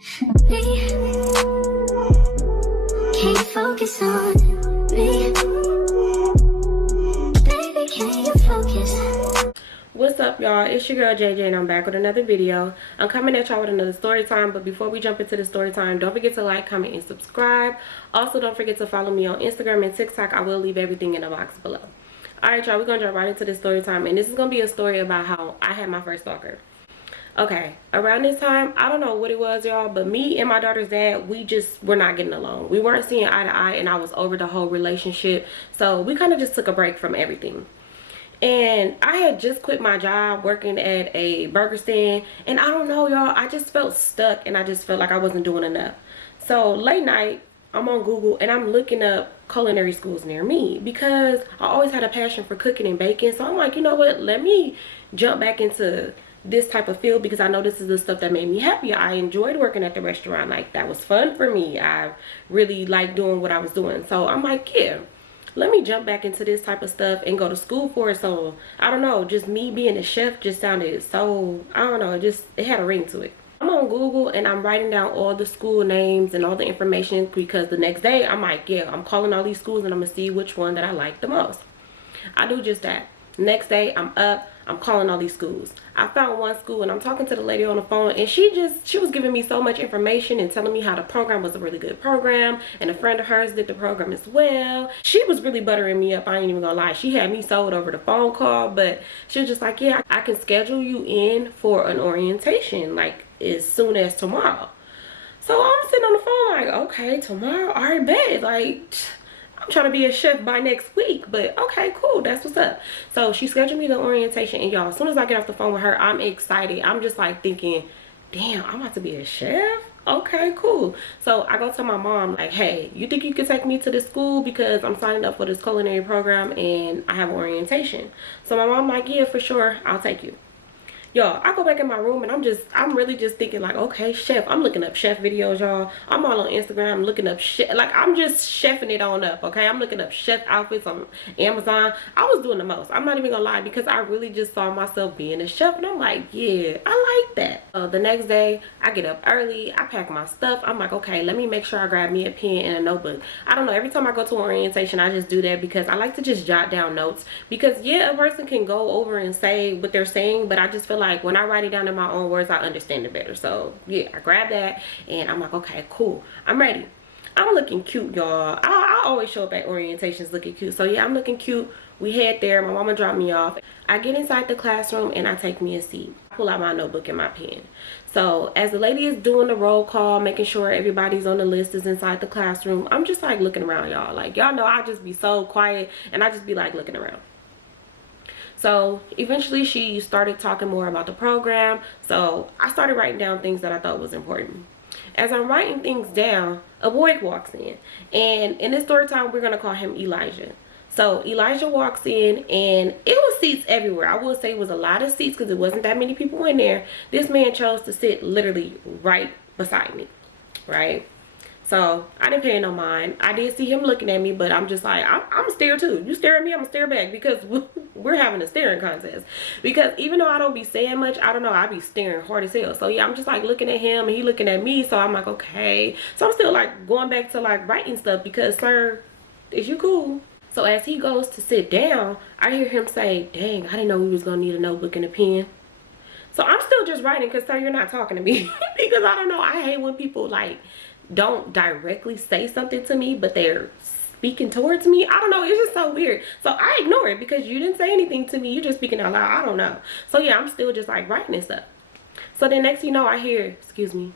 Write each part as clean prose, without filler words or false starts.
Can't focus on me. Baby, can you focus? What's up, y'all? It's your girl JJ and I'm back with another video. I'm coming at y'all with another story time, but before we jump into the story time, don't forget to like, comment, and subscribe. Also, don't forget to follow me on Instagram and TikTok. I will leave everything in the box below. Alright, y'all, we're gonna jump right into the story time, and this is gonna be a story about how I had my first stalker. Okay, around this time, I don't know what it was, y'all, but me and my daughter's dad, we just were not getting along. We weren't seeing eye to eye, and I was over the whole relationship, so we kind of just took a break from everything. And I had just quit my job working at a burger stand, and I don't know, y'all, I just felt stuck, and I just felt like I wasn't doing enough. So late night, I'm on Google and I'm looking up culinary schools near me because I always had a passion for cooking and baking. So I'm like, you know what, let me jump back into this type of field because I know this is the stuff that made me happy. I enjoyed working at the restaurant. Like, that was fun for me. I really liked doing what I was doing. So I'm like, yeah, let me jump back into this type of stuff and go to school for it. So I don't know, just me being a chef just sounded so, I don't know, it had a ring to it. I'm on Google and I'm writing down all the school names and all the information because the next day I'm like, yeah, I'm calling all these schools and I'm gonna see which one that I like the most. I do just that. Next day I'm up, I'm calling all these schools. I found one school and I'm talking to the lady on the phone, and she was giving me so much information and telling me how the program was a really good program, and a friend of hers did the program as well. She was really buttering me up, I ain't even gonna lie. She had me sold over the phone call, but she was just like, yeah, I can schedule you in for an orientation like as soon as tomorrow. So I'm sitting on the phone like, okay, tomorrow, all right, bet. Like, I'm trying to be a chef by next week, but okay, cool, that's what's up. So she scheduled me the orientation, and y'all, as soon as I get off the phone with her, I'm excited. I'm just like thinking, damn, I'm about to be a chef? Okay, cool. So I go to my mom like, hey, you think you could take me to this school because I'm signing up for this culinary program and I have orientation? So my mom like, yeah, for sure, I'll take you. Y'all, I go back in my room and I'm really just thinking like, okay, chef. I'm looking up chef videos, y'all. I'm all on Instagram looking up chef, like I'm just chefing it on up, okay? I'm looking up chef outfits on Amazon. I was doing the most. I'm not even gonna lie, because I really just saw myself being a chef, and I'm like, yeah, I like that. The next day, I get up early, I pack my stuff. I'm like, okay, let me make sure I grab me a pen and a notebook. I don't know, every time I go to orientation, I just do that because I like to just jot down notes, because yeah, a person can go over and say what they're saying, but I just feel like when I write it down in my own words, I understand it better. So yeah, I grab that and I'm like, okay, cool, I'm ready. I'm looking cute, y'all. I always show up at orientations looking cute. So yeah, I'm looking cute. We head there. My mama dropped me off. I get inside the classroom and I take me a seat. I pull out my notebook and my pen. So as the lady is doing the roll call, making sure everybody's on the list is inside the classroom, I'm just like looking around, y'all. Like, y'all know I just be so quiet and I just be like looking around. So eventually she started talking more about the program. So I started writing down things that I thought was important. As I'm writing things down, a boy walks in. And in this story time, we're going to call him Elijah. So Elijah walks in and it was seats everywhere. I would say it was a lot of seats because it wasn't that many people in there. This man chose to sit literally right beside me, right? So I didn't pay no mind. I did see him looking at me, but I'm just like, I'm a stare too. You stare at me, I'm gonna stare back, because we're having a staring contest. Because even though I don't be saying much, I don't know, I be staring hard as hell. So yeah, I'm just like looking at him and he looking at me. So I'm like, okay. So I'm still like going back to like writing stuff because, sir, is you cool? So as he goes to sit down, I hear him say, dang, I didn't know we was gonna need a notebook and a pen. So I'm still just writing because, sir, you're not talking to me. Because I don't know, I hate when people like don't directly say something to me, but they're speaking towards me. I don't know, it's just so weird. So I ignore it because you didn't say anything to me, you're just speaking out loud. I don't know. So yeah, I'm still just like writing and stuff. So then next thing you know, I hear, excuse me.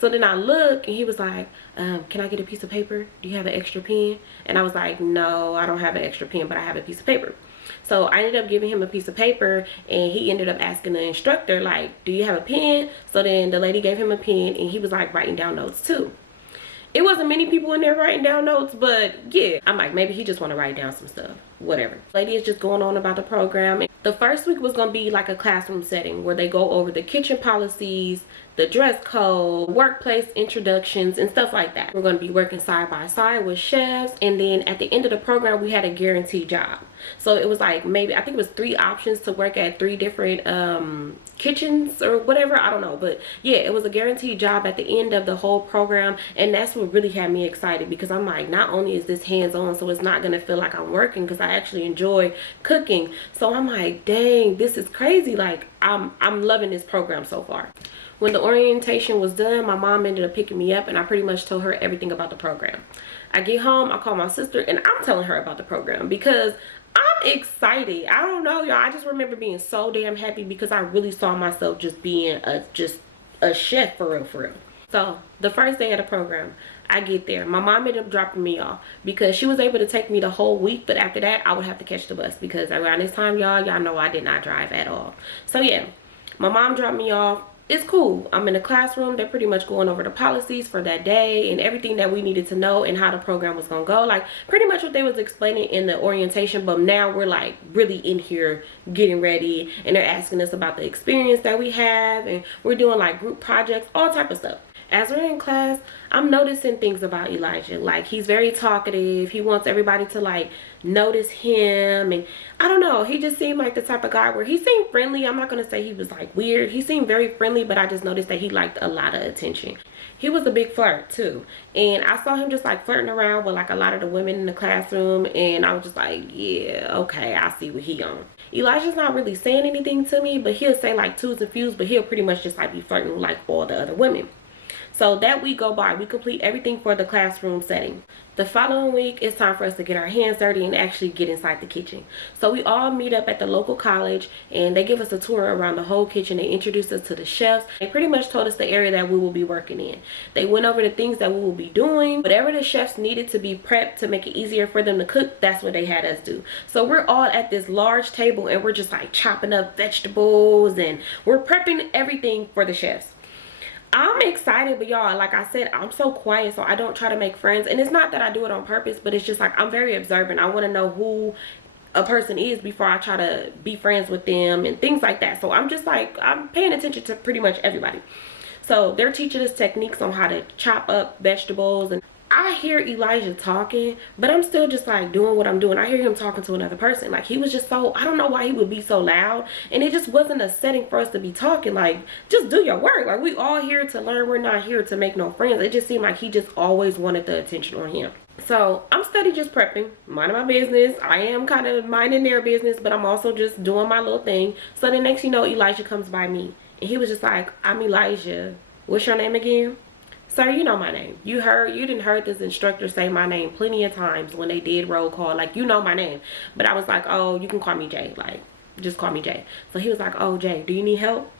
So then I look and he was like, can I get a piece of paper? Do you have an extra pen? And I was like, no, I don't have an extra pen, but I have a piece of paper. So I ended up giving him a piece of paper, and he ended up asking the instructor, like, do you have a pen? So then the lady gave him a pen, and he was like writing down notes too. It wasn't many people in there writing down notes, but yeah, I'm like, maybe he just want to write down some stuff. whatever. Lady is just going on about the program. The first week was going to be like a classroom setting where they go over the kitchen policies, the dress code, workplace introductions, and stuff like that. We're going to be working side by side with chefs, and then at the end of the program we had a guaranteed job. So it was like, maybe I think it was 3 options to work at 3 different kitchens or whatever, I don't know, but yeah, it was a guaranteed job at the end of the whole program. And that's what really had me excited, because I'm like, not only is this hands-on, so it's not gonna feel like I'm working, because I actually enjoy cooking. So I'm like, dang, this is crazy. Like, I'm loving this program so far. When the orientation was done, my mom ended up picking me up, and I pretty much told her everything about the program. I get home, I call my sister, and I'm telling her about the program because I'm excited. I don't know, y'all. I just remember being so damn happy because I really saw myself just being a chef for real, for real. So the first day of the program, I get there. My mom ended up dropping me off because she was able to take me the whole week, but after that I would have to catch the bus because around this time, y'all know I did not drive at all. So yeah, my mom dropped me off. It's cool. I'm in the classroom. They're pretty much going over the policies for that day and everything that we needed to know and how the program was gonna go. Like pretty much what they was explaining in the orientation, but now we're like really in here getting ready, and they're asking us about the experience that we have, and we're doing like group projects, all type of stuff. As we're in class, I'm noticing things about Elijah. Like, he's very talkative. He wants everybody to like notice him, and I don't know, he just seemed like the type of guy where he seemed friendly. I'm not gonna say he was like weird. He seemed very friendly, but I just noticed that he liked a lot of attention. He was a big flirt too, and I saw him just like flirting around with like a lot of the women in the classroom, and I was just like, yeah, okay, I see what he on. Elijah's not really saying anything to me, but he'll say like twos and fews, but he'll pretty much just like be flirting with like all the other women. So that week go by, we complete everything for the classroom setting. The following week, it's time for us to get our hands dirty and actually get inside the kitchen. So we all meet up at the local college, and they give us a tour around the whole kitchen. They introduced us to the chefs. They pretty much told us the area that we will be working in. They went over the things that we will be doing. Whatever the chefs needed to be prepped to make it easier for them to cook, that's what they had us do. So we're all at this large table, and we're just like chopping up vegetables, and we're prepping everything for the chefs. I'm excited, but y'all, like I said, I'm so quiet, so I don't try to make friends. And it's not that I do it on purpose, but it's just like I'm very observant. I want to know who a person is before I try to be friends with them and things like that. So I'm just like, I'm paying attention to pretty much everybody. So they're teaching us techniques on how to chop up vegetables, and I hear Elijah talking, but I'm still just like doing what I'm doing. I hear him talking to another person. Like, he was just so, I don't know why he would be so loud, and it just wasn't a setting for us to be talking. Like, just do your work. Like, we all here to learn. We're not here to make no friends. It just seemed like he just always wanted the attention on him. So I'm steady just prepping, minding my business. I am kind of minding their business, but I'm also just doing my little thing. So the next you know, Elijah comes by me, and he was just like, I'm Elijah. What's your name again? Sir, you know my name. You didn't heard this instructor say my name plenty of times when they did roll call. Like, you know my name. But I was like, oh, you can call me Jay. Like, just call me Jay. So he was like, oh, Jay, do you need help?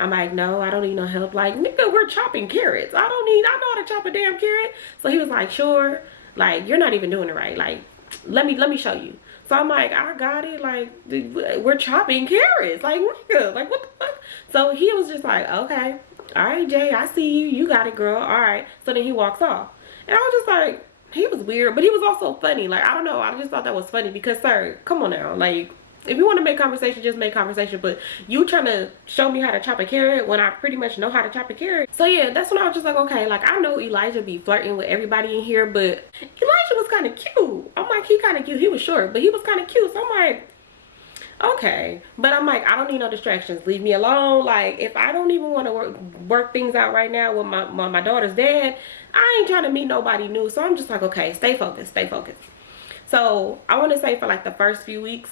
I'm like, no, I don't need no help. Like, nigga, we're chopping carrots. I know how to chop a damn carrot. So he was like, sure. Like, you're not even doing it right. Like, let me show you. So I'm like, I got it. Like, we're chopping carrots. Like, nigga, like, what the fuck? So he was just like, okay. All right, Jay, I see you. You got it, girl. All right. So then he walks off. And I was just like, he was weird, but he was also funny. Like, I don't know. I just thought that was funny because, sir, come on now. Like, if you want to make conversation, just make conversation. But you trying to show me how to chop a carrot when I pretty much know how to chop a carrot. So, yeah, that's when I was just like, okay, like, I know Elijah be flirting with everybody in here, but Elijah was kind of cute. I'm like, he kind of cute. He was short, but he was kind of cute. So I'm like, okay. But I'm like, I don't need no distractions. Leave me alone. Like, if I don't even want to work things out right now with my daughter's dad, I ain't trying to meet nobody new. So I'm just like, okay, stay focused, stay focused. So I want to say for like the first few weeks,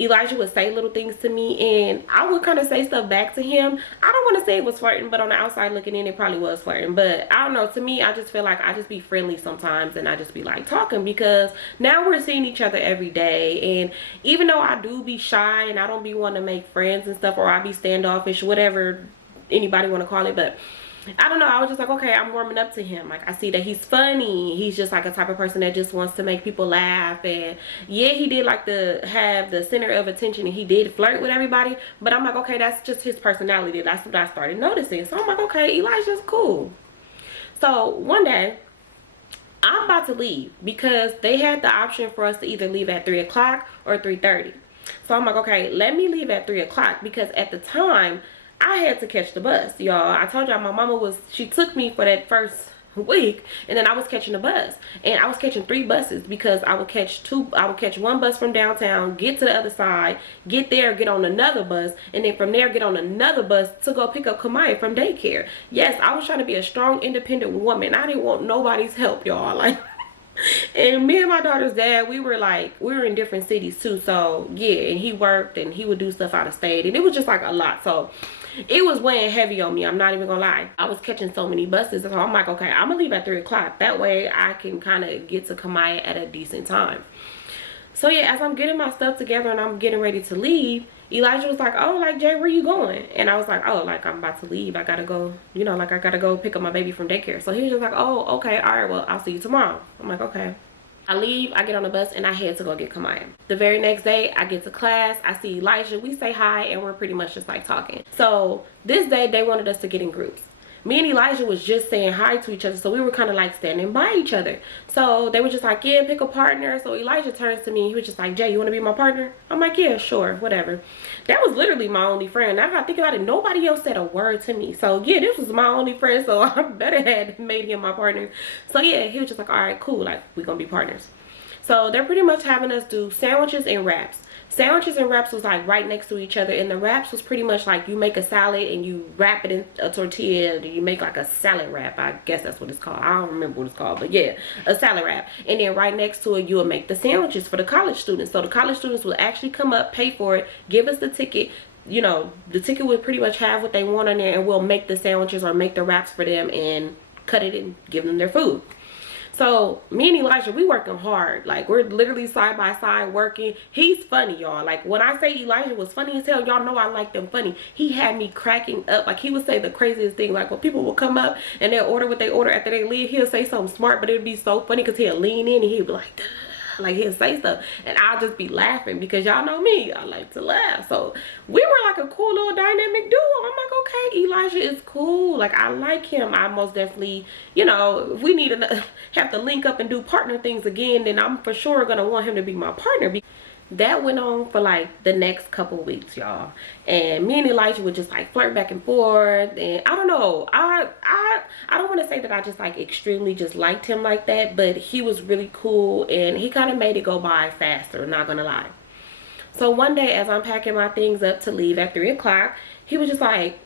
Elijah would say little things to me, and I would kind of say stuff back to him. I don't want to say it was flirting, but on the outside looking in, it probably was flirting. But I don't know, to me, I just feel like I just be friendly sometimes, and I just be like talking, because now we're seeing each other every day. And even though I do be shy and I don't be wanting to make friends and stuff, or I be standoffish, whatever anybody want to call it, but I don't know, I was just like, okay, I'm warming up to him. Like, I see that he's funny. He's just like a type of person that just wants to make people laugh. And yeah, he did like to have the center of attention, and he did flirt with everybody. But I'm like, okay, that's just his personality. That's what I started noticing. So I'm like, okay, Elijah's cool. So one day, I'm about to leave because they had the option for us to either leave at 3 o'clock or 3:30. So I'm like, okay, let me leave at 3 o'clock because at the time I had to catch the bus, y'all. I told y'all my mama she took me for that first week, and then I was catching the bus, and I was catching 3 buses because I would catch 1 bus from downtown, get to the other side, get there, get on another bus, and then from there get on another bus to go pick up Kamaya from daycare. Yes, I was trying to be a strong, independent woman. I didn't want nobody's help, y'all. Like, and me and my daughter's dad, we were in different cities too, so yeah, and he worked and he would do stuff out of state, and it was just like a lot. So it was weighing heavy on me, I'm not even gonna lie. I was catching so many buses, so I'm like, okay, I'm gonna leave at 3 o'clock. That way I can kind of get to Kamaya at a decent time. So yeah, as I'm getting my stuff together and I'm getting ready to leave, Elijah was like, oh, like, Jay, where you going? And I was like, oh, like, I'm about to leave. I gotta go, you know, like, I gotta go pick up my baby from daycare. So he was just like, oh, okay, all right, well, I'll see you tomorrow. I'm like, okay. I leave, I get on the bus, and I head to go get Kamaya. The very next day, I get to class, I see Elijah, we say hi, and we're pretty much just like talking. So this day, they wanted us to get in groups. Me and Elijah was just saying hi to each other, so we were kind of like standing by each other. So they were just like, yeah, pick a partner. So Elijah turns to me, he was just like, Jay, you want to be my partner? I'm like, yeah, sure, whatever. That was literally my only friend. Now that I think about it, nobody else said a word to me. So yeah, this was my only friend, so I better had made him my partner. So yeah, he was just like, all right, cool, like, we're gonna be partners. So they're pretty much having us do sandwiches and wraps. Sandwiches and wraps was like right next to each other, and the wraps was pretty much like you make a salad and you wrap it in a tortilla and you make like a salad wrap. I guess that's what it's called. I don't remember what it's called, but yeah, a salad wrap. And then right next to it, you will make the sandwiches for the college students. So the college students will actually come up, pay for it, give us the ticket. You know, the ticket would pretty much have what they want on there, and we'll make the sandwiches or make the wraps for them and cut it and give them their food. So me and Elijah, we working hard. Like, we're literally side by side working. He's funny, y'all. Like, when I say Elijah was funny as hell, y'all know I like them funny. He had me cracking up. Like, he would say the craziest thing. Like, when people will come up and they'll order what they order after they leave, he'll say something smart, but it'd be so funny because he'll lean in and he'd be like, duh. Like, he'll say stuff and I'll just be laughing because y'all know me, I like to laugh. So we were like a cool little dynamic duo. I'm like, okay, Elijah is cool, like, I like him. I most definitely, you know, if we need to have to link up and do partner things again, then I'm for sure gonna want him to be my partner. That went on for like the next couple weeks, y'all, and me and Elijah would just like flirt back and forth, and I don't know, I don't want to say that I just like extremely just liked him like that, but he was really cool and he kind of made it go by faster, not gonna lie. So one day as I'm packing my things up to leave at 3 o'clock, he was just like,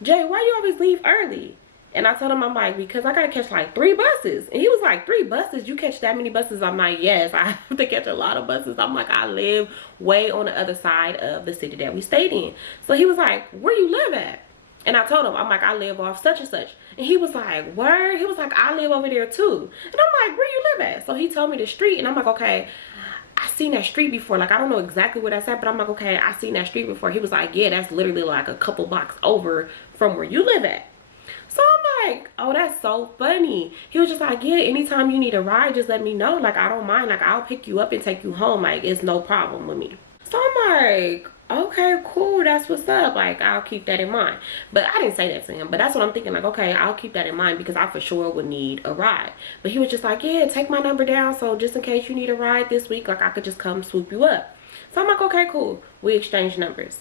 Jay, why you always leave early? And I told him, I'm like, because I gotta catch like 3 buses. And he was like, 3 buses? You catch that many buses? I'm like, yes, I have to catch a lot of buses. I'm like, I live way on the other side of the city that we stayed in. So he was like, where you live at? And I told him, I'm like, I live off such and such. And he was like, where? He was like, I live over there too. And I'm like, where you live at? So he told me the street, and I'm like, okay, I seen that street before. Like, I don't know exactly where that's at, but I'm like, okay, I seen that street before. He was like, yeah, that's literally like a couple blocks over from where you live at. So I'm like, oh, that's so funny. He was just like, yeah, anytime you need a ride, just let me know. Like, I don't mind. Like, I'll pick you up and take you home. Like, it's no problem with me. So I'm like, okay, cool, that's what's up. Like, I'll keep that in mind. But I didn't say that to him, but that's what I'm thinking. Like, okay, I'll keep that in mind because I for sure would need a ride. But he was just like, yeah, take my number down, so just in case you need a ride this week, like, I could just come swoop you up. So I'm like, okay, cool. We exchanged numbers.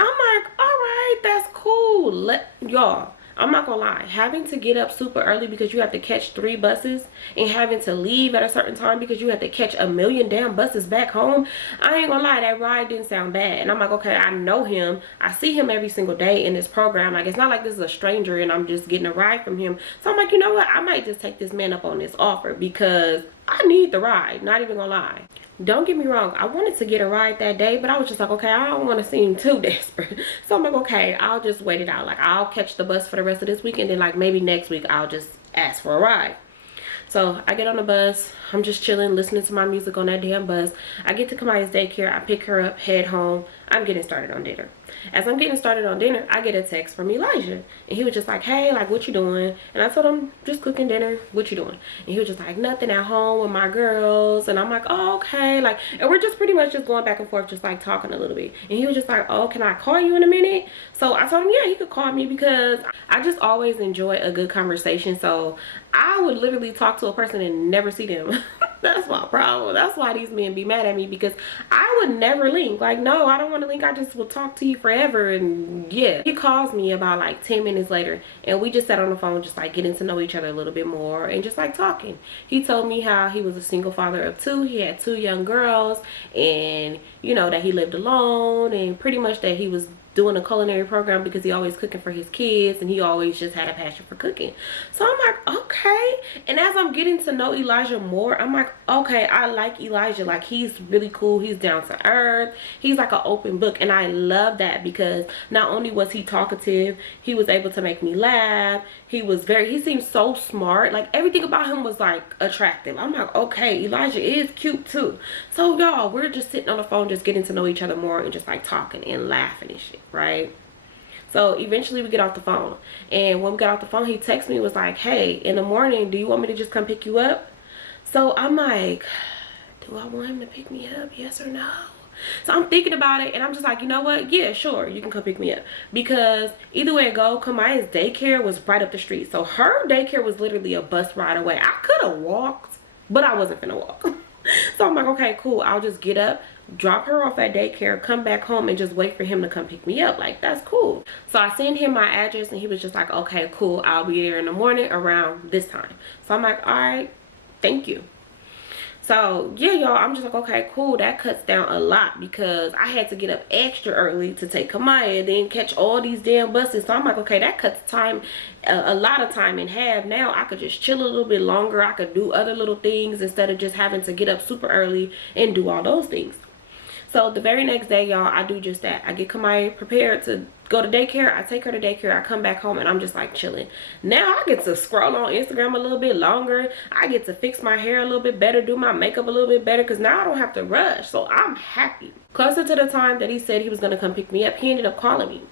I'm like, all right, that's cool. Y'all, I'm not gonna lie, having to get up super early because you have to catch 3 buses and having to leave at a certain time because you have to catch a million damn buses back home, I ain't gonna lie, that ride didn't sound bad. And I'm like, okay, I know him, I see him every single day in this program. Like, it's not like this is a stranger and I'm just getting a ride from him. So I'm like, you know what, I might just take this man up on this offer because I need the ride, not even gonna lie. Don't get me wrong, I wanted to get a ride that day, but I was just like, okay, I don't want to seem too desperate. So I'm like, okay, I'll just wait it out. Like, I'll catch the bus for the rest of this week, and then like maybe next week I'll just ask for a ride. So I get on the bus, I'm just chilling, listening to my music on that damn bus. I get to Kamaya's daycare, I pick her up, head home. I'm getting started on dinner. As I'm getting started on dinner, I get a text from Elijah. And he was just like, hey, like, what you doing? And I told him, just cooking dinner. What you doing? And he was just like, nothing, at home with my girls. And I'm like, oh, okay. Like, and we're just pretty much just going back and forth, just like talking a little bit. And he was just like, oh, can I call you in a minute? So I told him, yeah, he could call me because I just always enjoy a good conversation. So I I would literally talk to a person and never see them. That's my problem. That's why these men be mad at me, because I would never link. Like, no, I don't want to link. I just will talk to you forever. And yeah, he calls me about like 10 minutes later, and we just sat on the phone, just like getting to know each other a little bit more and just like talking. He told me how he was a single father of 2. He had 2 young girls, and you know, that he lived alone, and pretty much that he was doing a culinary program because he always cooking for his kids, and he always just had a passion for cooking. So I'm like, okay. And as I'm getting to know Elijah more, I'm like, okay, I like Elijah. Like, he's really cool. He's down to earth. He's like an open book, and I love that, because not only was he talkative, he was able to make me laugh. He seemed so smart. Like, everything about him was like attractive. I'm like, okay, Elijah is cute too. So y'all, we're just sitting on the phone, just getting to know each other more, and just like talking and laughing and shit, right? So eventually we get off the phone, and when we got off the phone, he texted me, was like, hey, in the morning, do you want me to just come pick you up? So I'm like, do I want him to pick me up, yes or no? So I'm thinking about it, and I'm just like, you know what, yeah, sure, you can come pick me up, because either way it go, Kamaya's daycare was right up the street. So her daycare was literally a bus ride away. I could have walked, but I wasn't finna walk. So I'm like, okay, cool, I'll just get up, drop her off at daycare, come back home, and just wait for him to come pick me up. Like, that's cool. So I sent him my address, and he was just like, okay, cool, I'll be there in the morning around this time. So I'm like, all right, thank you. So yeah, y'all, I'm just like, okay, cool. That cuts down a lot, because I had to get up extra early to take Kamaya, then catch all these damn buses. So I'm like, okay, that cuts time, a lot of time in half. Now I could just chill a little bit longer. I could do other little things instead of just having to get up super early and do all those things. So the very next day, y'all, I do just that. I get Kamaya prepared to go to daycare. I take her to daycare. I come back home, and I'm just like chilling. Now I get to scroll on Instagram a little bit longer. I get to fix my hair a little bit better, do my makeup a little bit better, because now I don't have to rush. So I'm happy. Closer to the time that he said he was going to come pick me up, he ended up calling me.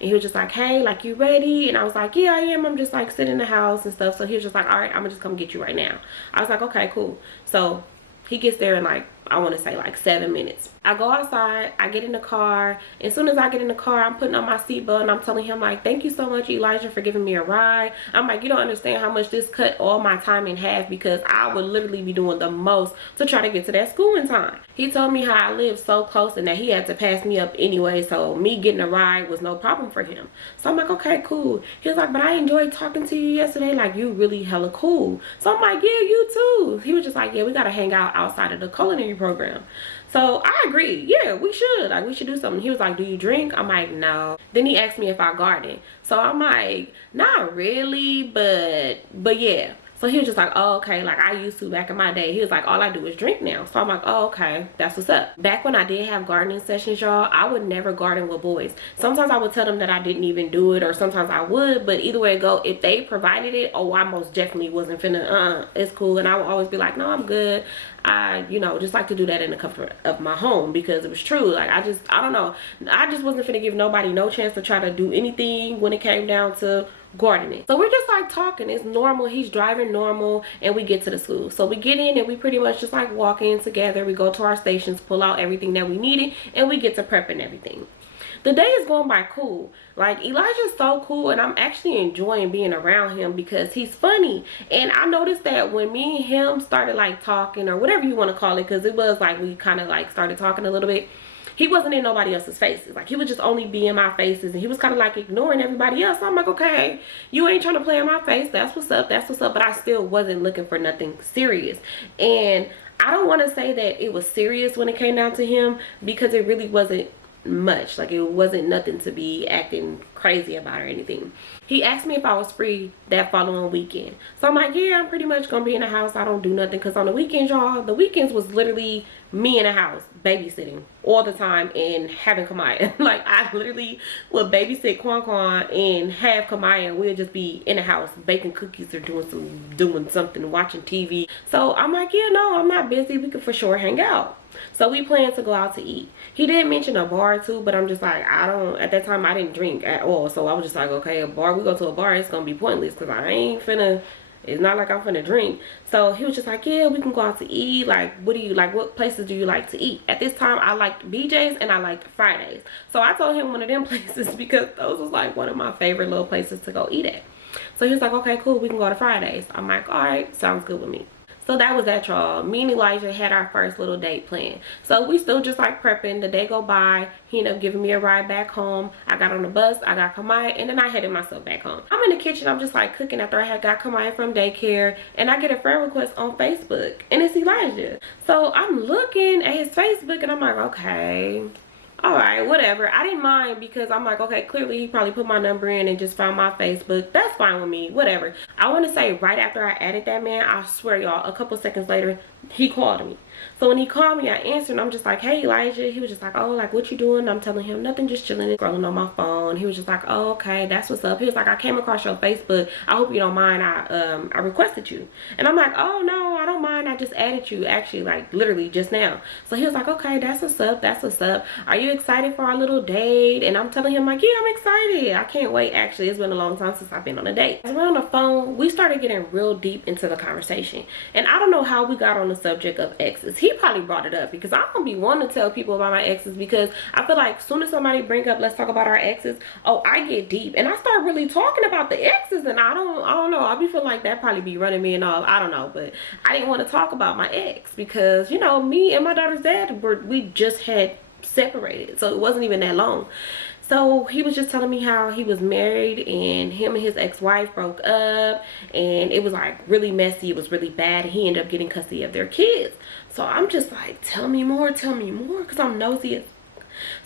And he was just like, hey, like, you ready? And I was like, yeah, I am. I'm just like sitting in the house and stuff. So he was just like, all right, I'm gonna just come get you right now. I was like, okay, cool. So he gets there in like, I want to say like 7 minutes. I go outside, I get in the car. As soon as I get in the car, I'm putting on my seatbelt, and I'm telling him like, thank you so much, Elijah, for giving me a ride. I'm like, you don't understand how much this cut all my time in half, because I would literally be doing the most to try to get to that school in time. He told me how I live so close and that he had to pass me up anyway, so me getting a ride was no problem for him. So I'm like, okay, cool. He was like, but I enjoyed talking to you yesterday. Like, you really hella cool. So I'm like, yeah, you too. He was just like, yeah, we gotta hang out outside of the culinary program. So I agreed, yeah, we should. Like, we should do something. He was like, do you drink? I'm like, no. Then he asked me if I garden. So I'm like, not really, but yeah. So he was just like, oh, okay, like I used to back in my day. He was like, all I do is drink now. So I'm like, oh, okay, that's what's up. Back when I did have gardening sessions, y'all, I would never garden with boys. Sometimes I would tell them that I didn't even do it, or sometimes I would, but either way it go, if they provided it, oh, I most definitely wasn't finna, it's cool. And I would always be like, no, I'm good. I, you know, just like to do that in the comfort of my home, because it was true. Like, I don't know. I just wasn't finna give nobody no chance to try to do anything when it came down to gardening. So we're just like talking, it's normal, he's driving normal, and we get to the school. So we get in, and we pretty much just like walk in together. We go to our stations, pull out everything that we needed, and we get to prepping everything. The day is going by cool. Like, Elijah's so cool, and I'm actually enjoying being around him because he's funny. And I noticed that when me and him started like talking, or whatever you want to call it, because it was like we kind of like started talking a little bit, he wasn't in nobody else's faces. Like, he would just only be in my faces, and he was kind of like ignoring everybody else. So I'm like, okay, you ain't trying to play in my face. That's what's up. That's what's up. But I still wasn't looking for nothing serious. And I don't want to say that it was serious when it came down to him, because it really wasn't much. Like, it wasn't nothing to be acting crazy about or anything. He asked me if I was free that following weekend. So I'm like, yeah, I'm pretty much gonna be in the house. I don't do nothing, because on the weekends, y'all, the weekends was literally me in the house babysitting all the time and having Kamaya. Like, I literally would babysit Kwan and have Kamaya, and we'll just be in the house baking cookies or doing something, watching TV. So I'm like, yeah, no, I'm not busy. We could for sure hang out. So we planned to go out to eat. He did mention a bar too, but I'm just like, at that time I didn't drink at all. So I was just like, okay, a bar, we go to a bar, it's gonna be pointless, because I ain't finna, it's not like I'm finna drink. So he was just like, yeah, we can go out to eat. Like, what do you like? What places do you like to eat? At this time, I liked BJ's and I liked Fridays. So I told him one of them places, because those was like one of my favorite little places to go eat at. So he was like, okay, cool, we can go to Fridays. I'm like, all right, sounds good with me. So that was that, y'all. Me and Elijah had our first little date planned. So we still just like prepping. The day go by. He ended up giving me a ride back home. I got on the bus. I got Kamaya, and then I headed myself back home. I'm in the kitchen. I'm just like cooking after I had got Kamaya from daycare, and I get a friend request on Facebook, and it's Elijah. So I'm looking at his Facebook, and I'm like, okay, all right, whatever. I didn't mind because I'm like, okay, clearly he probably put my number in and just found my Facebook. That's fine with me, whatever. I want to say right after I added that man, I swear y'all, a couple seconds later, he called me. So when he called me, I answered, and I'm just like, hey, Elijah. He was just like, oh, like, what you doing? I'm telling him, nothing, just chilling and scrolling on my phone. He was just like, oh, okay, that's what's up. He was like, I came across your Facebook. I hope you don't mind. I requested you. And I'm like, oh, no, I don't mind. I just added you, actually, like, literally just now. So he was like, okay, that's what's up. That's what's up. Are you excited for our little date? And I'm telling him, like, yeah, I'm excited. I can't wait. Actually, it's been a long time since I've been on a date. As we're on the phone, we started getting real deep into the conversation. And I don't know how we got on the subject of exes. He probably brought it up because I don't be wanting to tell people about my exes, because I feel like as soon as somebody bring up, let's talk about our exes, oh, I get deep and I start really talking about the exes, and I don't know, I be feeling like that probably be running me and all. I don't know, but I didn't want to talk about my ex because, you know, me and my daughter's dad we just had separated, so it wasn't even that long. So he was just telling me how he was married and him and his ex-wife broke up, and it was like really messy. It was really bad, and he ended up getting custody of their kids. So I'm just like, tell me more, because I'm nosy.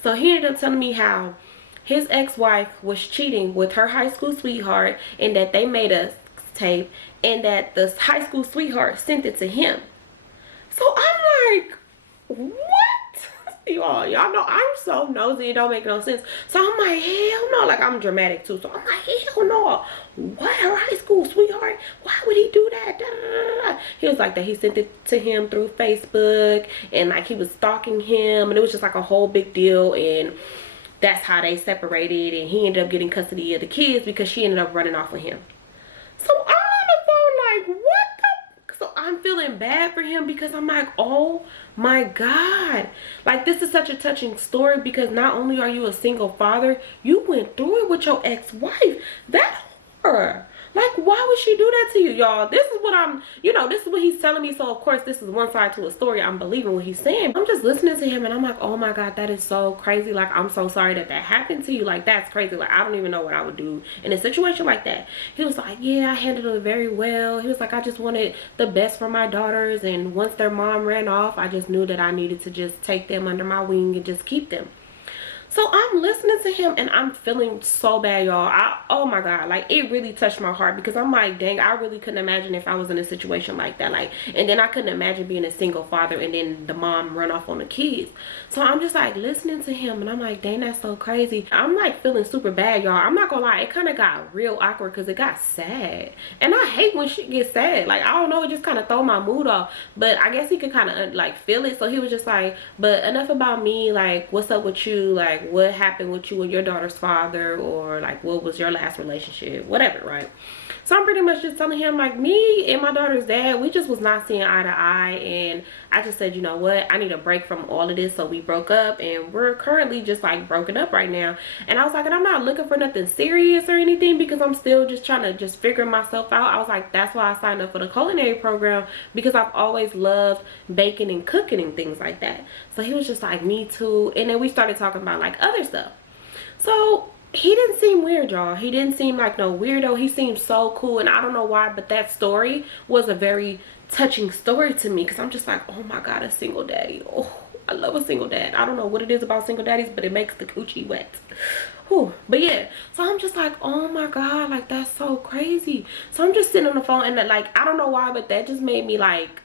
So he ended up telling me how his ex-wife was cheating with her high school sweetheart, and that they made a tape, and that the high school sweetheart sent it to him. So I'm like, what? Y'all know I'm so nosy, it don't make no sense. So I'm like, hell no. Like, I'm dramatic too, so I'm like, hell no. What? Her high school sweetheart? Why would he do that? Da, da, da, da. He was like that he sent it to him through Facebook, and like he was stalking him, and it was just like a whole big deal, and that's how they separated, and he ended up getting custody of the kids because she ended up running off with him. So I'm on the phone like, what the? So I'm feeling bad for him because I'm like, oh my God, like, this is such a touching story, because not only are you a single father, you went through it with your ex-wife. That horror. Like, why would she do that to you, y'all? This is what I'm, you know, this is what he's telling me. So of course this is one side to a story. I'm believing what he's saying. I'm just listening to him, and I'm like, oh my God, that is so crazy. Like, I'm so sorry that that happened to you. Like, that's crazy. Like, I don't even know what I would do in a situation like that. He was like, yeah, I handled it very well. He was like, I just wanted the best for my daughters, and once their mom ran off, I just knew that I needed to just take them under my wing and just keep them. So I'm listening to him, and I'm feeling so bad, y'all. Oh my God, like, it really touched my heart, because I'm like, dang, I really couldn't imagine if I was in a situation like that. Like, and then I couldn't imagine being a single father and then the mom run off on the kids. So I'm just like listening to him, and I'm like, dang, that's so crazy. I'm like feeling super bad, y'all. I'm not gonna lie, it kind of got real awkward because it got sad, and I hate when shit gets sad. Like, I don't know, it just kind of throw my mood off. But I guess he could kind of like feel it. So he was just like, but enough about me. Like, what's up with you? Like, what happened with you and your daughter's father, or like, what was your last relationship, whatever, right? So I'm pretty much just telling him, like, me and my daughter's dad, we just was not seeing eye to eye, and I just said, you know what, I need a break from all of this. So we broke up, and we're currently just like broken up right now. And I was like, and I'm not looking for nothing serious or anything, because I'm still just trying to just figure myself out. I was like, that's why I signed up for the culinary program, because I've always loved baking and cooking and things like that. So he was just like, me too. And then we started talking about like other stuff. So he didn't seem weird, y'all. He didn't seem like no weirdo. He seemed so cool, and I don't know why, but that story was a very touching story to me, because I'm just like, oh my God, a single daddy. Oh, I love a single dad. I don't know what it is about single daddies, but it makes the coochie wet. Whew. But yeah, so I'm just like, oh my God, like, that's so crazy. So I'm just sitting on the phone, and like, I don't know why, but that just made me like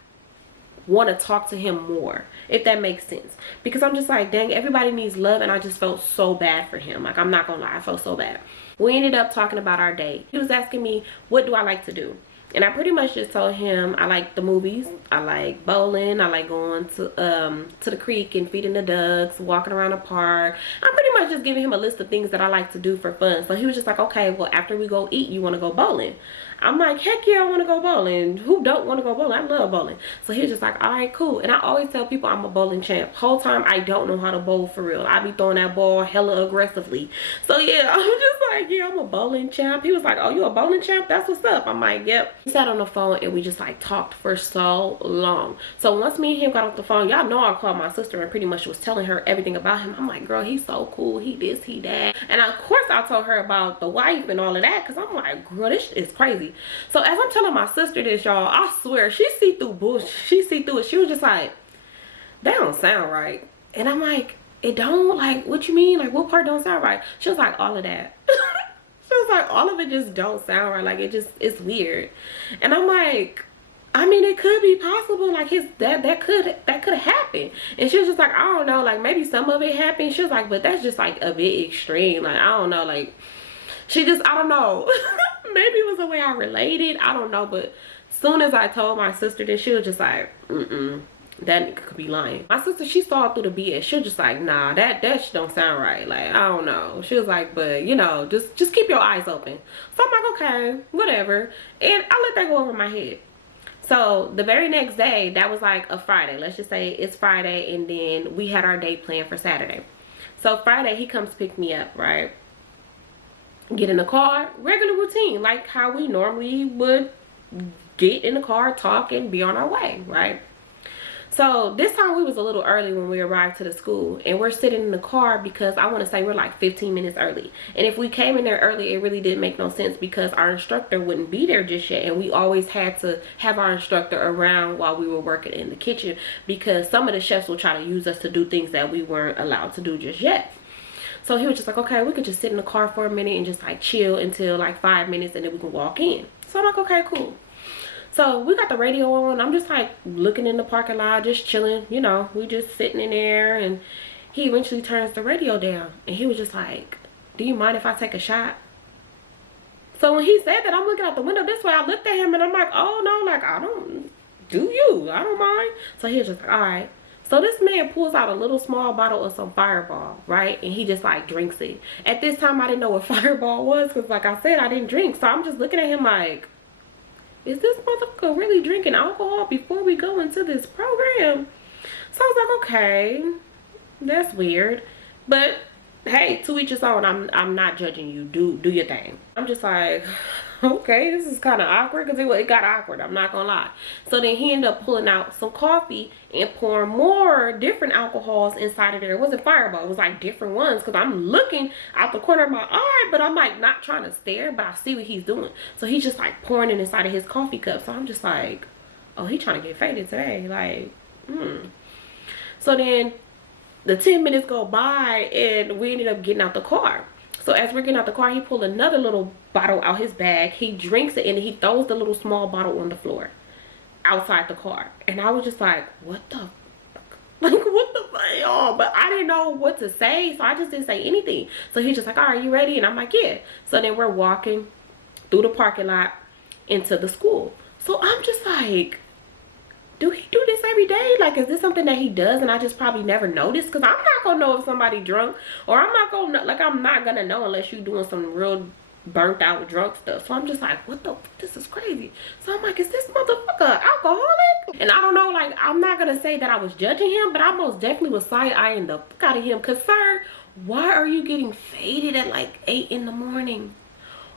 want to talk to him more, if that makes sense, because I'm just like, dang, everybody needs love, and I just felt so bad for him. Like, I'm not gonna lie, I felt so bad. We ended up talking about our date. He was asking me, what do I like to do? And I pretty much just told him I like the movies, I like bowling, I like going to the creek and feeding the ducks, walking around the park. I'm pretty much just giving him a list of things that I like to do for fun. So he was just like, okay, well, after we go eat, you want to go bowling? I'm like, heck yeah, I want to go bowling. Who don't want to go bowling? I love bowling. So he was just like, all right, cool. And I always tell people I'm a bowling champ. Whole time I don't know how to bowl for real. I be throwing that ball hella aggressively. So yeah, I'm just like, yeah, I'm a bowling champ. He was like, oh, you a bowling champ? That's what's up. I'm like, yep. We sat on the phone and we just like talked for so long. So once me and him got off the phone, y'all know I called my sister and pretty much was telling her everything about him. I'm like, girl, he's so cool. He this, he that. And of course I told her about the wife and all of that, because I'm like, girl, this is crazy. So as I'm telling my sister this, y'all, I swear she see through bullshit. She see through it. She was just like, that don't sound right. And I'm like, it don't? Like, what you mean? Like, what part don't sound right? She was like, all of that. She was like, all of it just don't sound right. Like, it's weird. And I'm like, I mean, it could be possible. Like, that could have happened. And she was just like, I don't know. Like, maybe some of it happened. She was like, but that's just like a bit extreme. Like, I don't know. Like, she just, I don't know. Maybe it was the way I related. I don't know. But soon as I told my sister this, she was just like, that could be lying. My sister, she saw through the BS. She was just like, nah, that shit don't sound right. Like, I don't know. She was like, but you know, just keep your eyes open. So I'm like, okay, whatever. And I let that go over my head. So the very next day, that was like a Friday. Let's just say it's Friday, and then we had our date planned for Saturday. So Friday, he comes to pick me up, right? Get in the car, regular routine, like how we normally would get in the car, talk, and be on our way, right? So this time we was a little early when we arrived to the school, and we're sitting in the car because I want to say we're like 15 minutes early. And if we came in there early, it really didn't make no sense because our instructor wouldn't be there just yet, and we always had to have our instructor around while we were working in the kitchen because some of the chefs will try to use us to do things that we weren't allowed to do just yet. So he was just like, okay, we could just sit in the car for a minute and just like chill until like 5 minutes, and then we can walk in. So I'm like, okay, cool. So we got the radio on. I'm just like looking in the parking lot, just chilling, you know, we just sitting in there. And he eventually turns the radio down, and he was just like, do you mind if I take a shot? So when he said that, I'm looking out the window this way. I looked at him and I'm like, oh no, like I don't, do you? I don't mind. So he was just like, all right. So this man pulls out a little small bottle of some Fireball, right? And he just like drinks it. At this time, I didn't know what Fireball was because like I said, I didn't drink. So I'm just looking at him like, is this motherfucker really drinking alcohol before we go into this program? So I was like, okay, that's weird. But hey, to each his own. I'm not judging you. Do your thing. I'm just like, okay, this is kind of awkward because it got awkward. I'm not gonna lie. So then he ended up pulling out some coffee and pouring more different alcohols inside of there. It wasn't Fireball. It was like different ones because I'm looking out the corner of my eye, but I'm like not trying to stare, but I see what he's doing. So he's just like pouring it inside of his coffee cup. So I'm just like, oh, he trying to get faded today. Like, So then the 10 minutes go by and we ended up getting out the car. So as we're getting out the car, he pulled another little bottle out his bag. He drinks it and he throws the little small bottle on the floor outside the car. And I was just like, what the fuck? Like, what the fuck, y'all? But I didn't know what to say, so I just didn't say anything. So he's just like, all right, you ready? And I'm like, yeah. So then we're walking through the parking lot into the school. So I'm just like, do he do this every day? Like, is this something that he does and I just probably never noticed? Because I'm not gonna know if somebody drunk, or I'm not gonna know unless you doing some real burnt out drunk stuff. So I'm just like, what the fuck? This is crazy. So I'm like, is this motherfucker alcoholic? And I don't know, like, I'm not gonna say that I was judging him, but I most definitely was side-eyeing the fuck out of him. Because, sir, why are you getting faded at like 8 in the morning?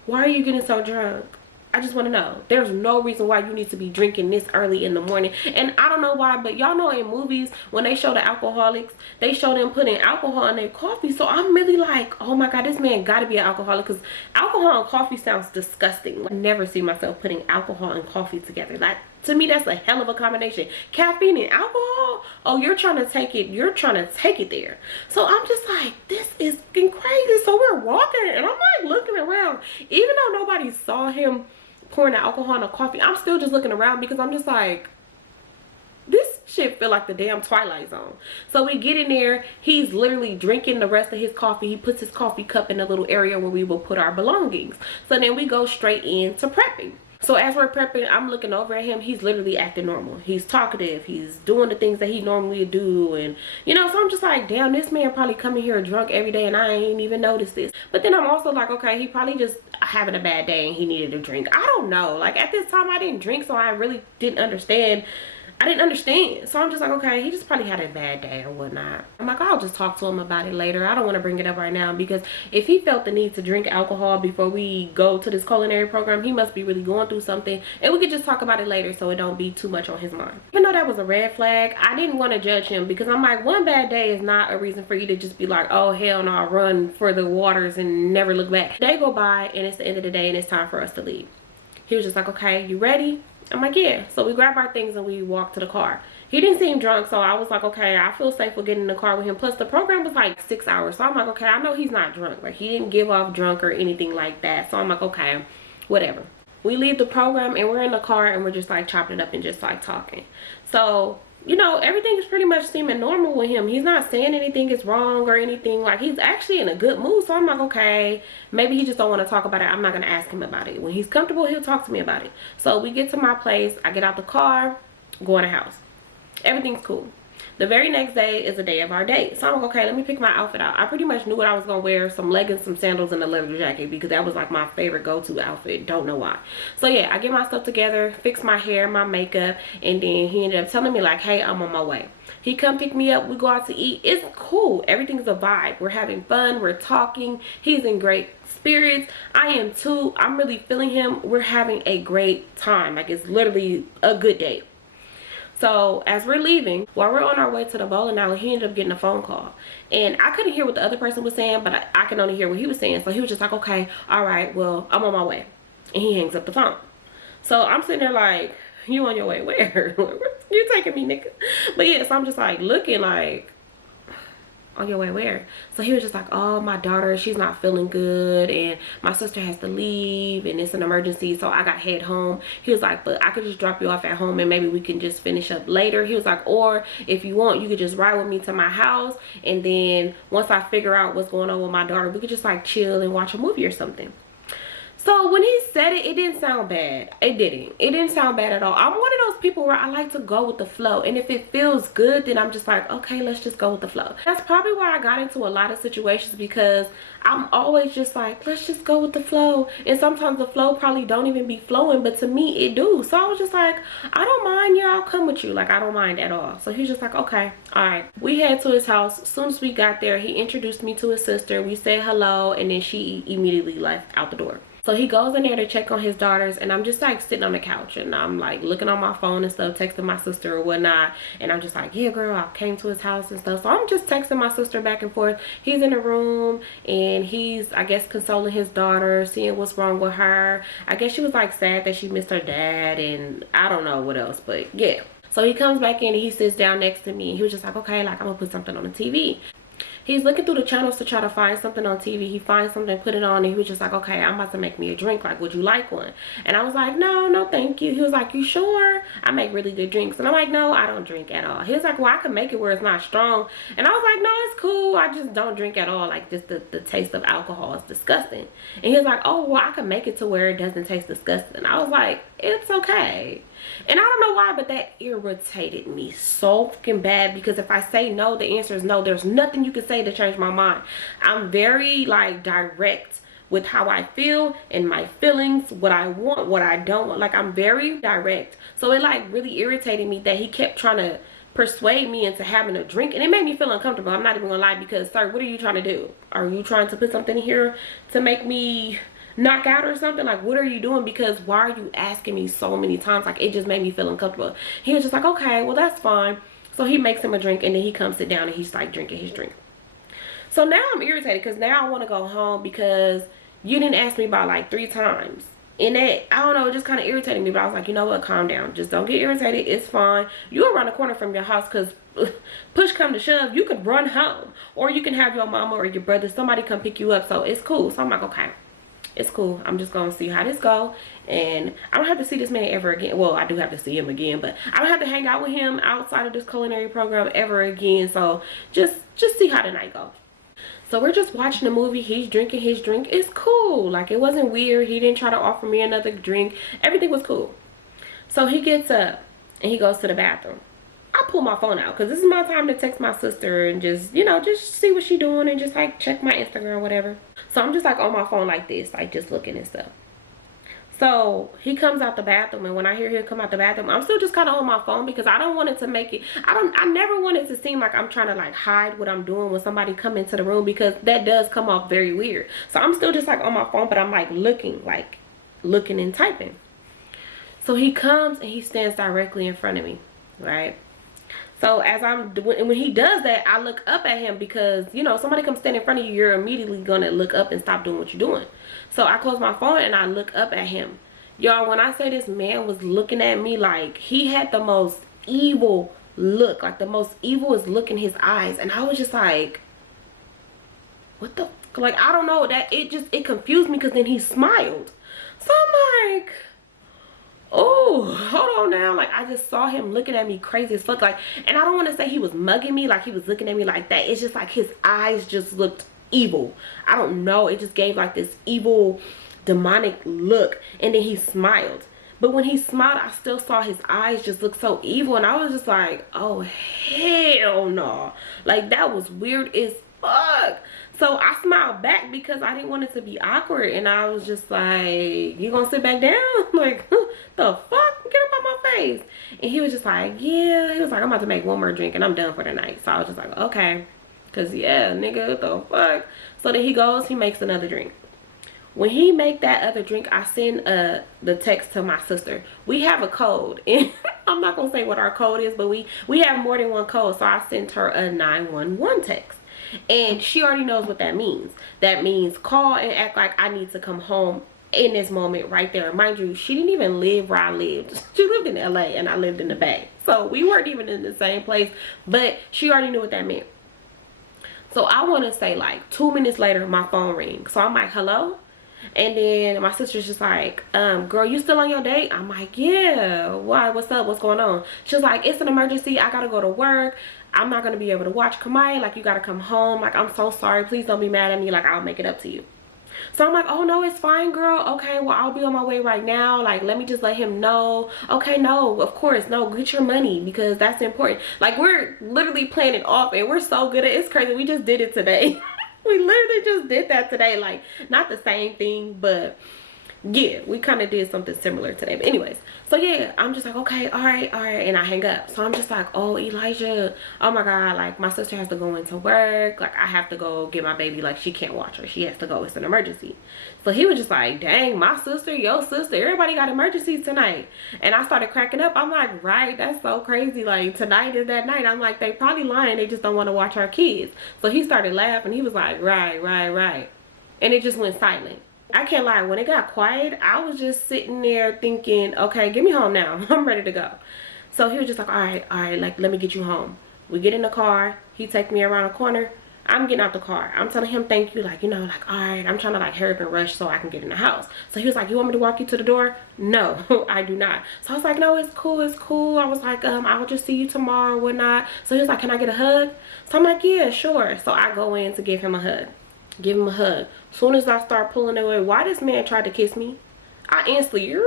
Why are you getting so drunk? I just want to know. There's no reason why you need to be drinking this early in the morning. And I don't know why, but y'all know in movies, when they show the alcoholics, they show them putting alcohol in their coffee. So I'm really like, oh my God, this man got to be an alcoholic, because alcohol and coffee sounds disgusting. I never see myself putting alcohol and coffee together. Like, to me, that's a hell of a combination. Caffeine and alcohol? Oh, you're trying to take it there. So I'm just like, this is fucking crazy. So we're walking and I'm like looking around. Even though nobody saw him pouring the alcohol in the coffee, I'm still just looking around because I'm just like, this shit feel like the damn Twilight Zone. So we get in there, he's literally drinking the rest of his coffee. He puts his coffee cup in a little area where we will put our belongings. So then we go straight into prepping. So as we're prepping, I'm looking over at him. He's literally acting normal. He's talkative. He's doing the things that he normally do. And, you know, so I'm just like, damn, this man probably coming here drunk every day and I ain't even noticed this. But then I'm also like, okay, he probably just having a bad day and he needed a drink. I don't know. Like, at this time, I didn't drink, so I really didn't understand. So I'm just like, okay, he just probably had a bad day or whatnot. I'm like, I'll just talk to him about it later. I don't want to bring it up right now, because if he felt the need to drink alcohol before we go to this culinary program, he must be really going through something, and we could just talk about it later so it don't be too much on his mind. Even though that was a red flag, I didn't want to judge him, because I'm like, one bad day is not a reason for you to just be like, oh hell no, run for the waters and never look back. They go by and it's the end of the day and it's time for us to leave. He was just like, okay, you ready? I'm like, yeah. So we grab our things and we walk to the car. He didn't seem drunk, so I was like, okay, I feel safe with getting in the car with him. Plus the program was like 6 hours, so I'm like, okay, I know he's not drunk. Like, he didn't give off drunk or anything like that. So I'm like, okay, whatever. We leave the program and we're in the car and we're just like chopping it up and just like talking. So, you know, everything is pretty much seeming normal with him. He's not saying anything is wrong or anything. Like, he's actually in a good mood. So I'm like, okay, maybe he just don't want to talk about it. I'm not going to ask him about it. When he's comfortable, he'll talk to me about it. So we get to my place. I get out the car, go in the house. Everything's cool. The very next day is the day of our date. So I'm like, okay, let me pick my outfit out. I pretty much knew what I was going to wear. Some leggings, some sandals, and a leather jacket, because that was like my favorite go-to outfit. Don't know why. So yeah, I get my stuff together, fix my hair, my makeup, and then he ended up telling me like, hey, I'm on my way. He come pick me up. We go out to eat. It's cool. Everything's a vibe. We're having fun. We're talking. He's in great spirits. I am too. I'm really feeling him. We're having a great time. Like, it's literally a good date. So as we're leaving, while we're on our way to the bowling alley, he ended up getting a phone call. And I couldn't hear what the other person was saying, but I can only hear what he was saying. So he was just like, okay, all right, well, I'm on my way. And he hangs up the phone. So I'm sitting there like, you on your way where? You taking me, nigga? But yeah, so I'm just like looking like, on your way where? So he was just like, oh, my daughter, she's not feeling good and my sister has to leave and it's an emergency, so I got to head home. He was like, but I could just drop you off at home and maybe we can just finish up later. He was like, or if you want, you could just ride with me to my house, and then once I figure out what's going on with my daughter, we could just like chill and watch a movie or something. So when he said it, it didn't sound bad. It didn't sound bad at all. I'm one of those people where I like to go with the flow, and if it feels good, then I'm just like, okay, let's just go with the flow. That's probably why I got into a lot of situations, because I'm always just like, let's just go with the flow. And sometimes the flow probably don't even be flowing, but to me it do. So I was just like, I don't mind, yeah, I'll come with you. Like, I don't mind at all. So he was just like, okay, all right. We head to his house. As soon as we got there, he introduced me to his sister. We said hello, and then she immediately left out the door. So he goes in there to check on his daughters, and I'm just like sitting on the couch and I'm like looking on my phone and stuff, texting my sister or whatnot. And I'm just like, yeah, girl, I came to his house and stuff. So I'm just texting my sister back and forth. He's in the room and he's, I guess, consoling his daughter, seeing what's wrong with her. I guess she was like sad that she missed her dad, and I don't know what else, but yeah. So he comes back in and he sits down next to me, and he was just like, okay, like, I'm gonna put something on the TV. He's looking through the channels to try to find something on TV. He finds something, put it on, and he was just like, okay, I'm about to make me a drink. Like, would you like one? And I was like, no, thank you. He was like, you sure? I make really good drinks. And I'm like, no, I don't drink at all. He was like, well, I can make it where it's not strong. And I was like, no, it's cool. I just don't drink at all. Like, just the taste of alcohol is disgusting. And he was like, oh, well, I can make it to where it doesn't taste disgusting. I was like, it's okay. And I don't know why, but that irritated me so fucking bad, because if I say no, the answer is no. There's nothing you can say to change my mind. I'm very like direct with how I feel and my feelings, what I want, what I don't want. Like, I'm very direct. So it like really irritated me that he kept trying to persuade me into having a drink, and it made me feel uncomfortable. I'm not even gonna lie, because sir, what are you trying to do? Are you trying to put something in here to make me knock out or something? Like, what are you doing? Because why are you asking me so many times? Like, it just made me feel uncomfortable. He was just like, okay, well, that's fine. So he makes him a drink, and then he comes sit down and he's like drinking his drink. So now I'm irritated, because now I want to go home because you didn't ask me about like 3 times. And that, I don't know, it just kind of irritated me. But I was like, you know what, calm down. Just don't get irritated. It's fine. You're around the corner from your house, because push come to shove, you could run home, or you can have your mama or your brother, somebody come pick you up. So it's cool. So I'm like, okay, it's cool. I'm just gonna see how this go, and I don't have to see this man ever again. Well, I do have to see him again, but I don't have to hang out with him outside of this culinary program ever again. So just see how the night goes. So we're just watching the movie. He's drinking his drink. It's cool. Like, it wasn't weird. He didn't try to offer me another drink. Everything was cool. So he gets up and he goes to the bathroom. I pull my phone out because this is my time to text my sister and just, you know, just see what she doing and just like check my Instagram or whatever. So I'm just like on my phone like this, like just looking and stuff. So he comes out the bathroom, and when I hear him come out the bathroom, I'm still just kind of on my phone because I don't want it to make it, I never want it to seem like I'm trying to like hide what I'm doing when somebody come into the room, because that does come off very weird. So I'm still just like on my phone, but I'm like looking and typing. So he comes and he stands directly in front of me, right? So as when he does that, I look up at him because, you know, somebody comes stand in front of you, you're immediately gonna look up and stop doing what you're doing. So I close my phone and I look up at him. Y'all, when I say this man was looking at me, like he had the most evil look, like the most evilest look in his eyes, and I was just like, what the, like, I don't know, that it confused me, because then he smiled. So I'm like, oh, hold on now. Like, I just saw him looking at me crazy as fuck. Like, and I don't want to say he was mugging me, like he was looking at me like that. It's just like his eyes just looked evil. I don't know, it just gave like this evil demonic look. And then he smiled, but when he smiled, I still saw his eyes just look so evil, and I was just like, oh hell no. Like, that was weird as fuck. So I smiled back because I didn't want it to be awkward, and I was just like, you gonna sit back down? Like, the fuck? Get up on my face. And he was just like, yeah. He was like, I'm about to make one more drink and I'm done for the night. So I was just like, okay. Cause yeah, nigga, what the fuck? So then he goes, he makes another drink. When he make that other drink, I send the text to my sister. We have a code, and I'm not gonna say what our code is, but we have more than one code. So I sent her a 911 text, and she already knows what that means. That means call and act like I need to come home in this moment right there. Mind you, she didn't even live where I lived. She lived in LA and I lived in the Bay, so we weren't even in the same place, but she already knew what that meant. So I want to say like 2 minutes later, my phone rings. So I'm like, hello? And then my sister's just like, girl, you still on your date? I'm like, yeah. Why? What's up? What's going on? She's like, it's an emergency. I gotta go to work. I'm not gonna be able to watch Kamai. Like, you gotta come home. Like, I'm so sorry. Please don't be mad at me. Like, I'll make it up to you. So I'm like, oh no, it's fine, girl. Okay, well, I'll be on my way right now. Like, let me just let him know. Okay, no, of course, no, get your money, because that's important. Like, we're literally playing it off, and we're so good at it. It's crazy. We just did it today. We literally just did that today. Like, not the same thing, but yeah, we kind of did something similar today. But anyways, so yeah, I'm just like, okay, all right, and I hang up. So I'm just like, oh, Elijah, oh my god, like, my sister has to go into work. Like, I have to go get my baby. Like, she can't watch her, she has to go, it's an emergency. So he was just like, dang, my sister, your sister, everybody got emergencies tonight. And I started cracking up. I'm like, right, that's so crazy. Like, tonight is that night. I'm like, they probably lying, they just don't want to watch our kids. So he started laughing. He was like, right. And it just went silent. I can't lie, when it got quiet, I was just sitting there thinking, okay, get me home now. I'm ready to go. So he was just like, all right, like, let me get you home. We get in the car. He take me around the corner. I'm getting out the car. I'm telling him thank you, like, you know, like, all right, I'm trying to like hurry up and rush so I can get in the house. So he was like, you want me to walk you to the door? No, I do not. So I was like, no, it's cool, it's cool. I was like, I'll just see you tomorrow or whatnot. So he was like, can I get a hug? So I'm like, yeah, sure. So I go in to give him a hug. Give him a hug. Soon as I start pulling away, why this man tried to kiss me, I instantly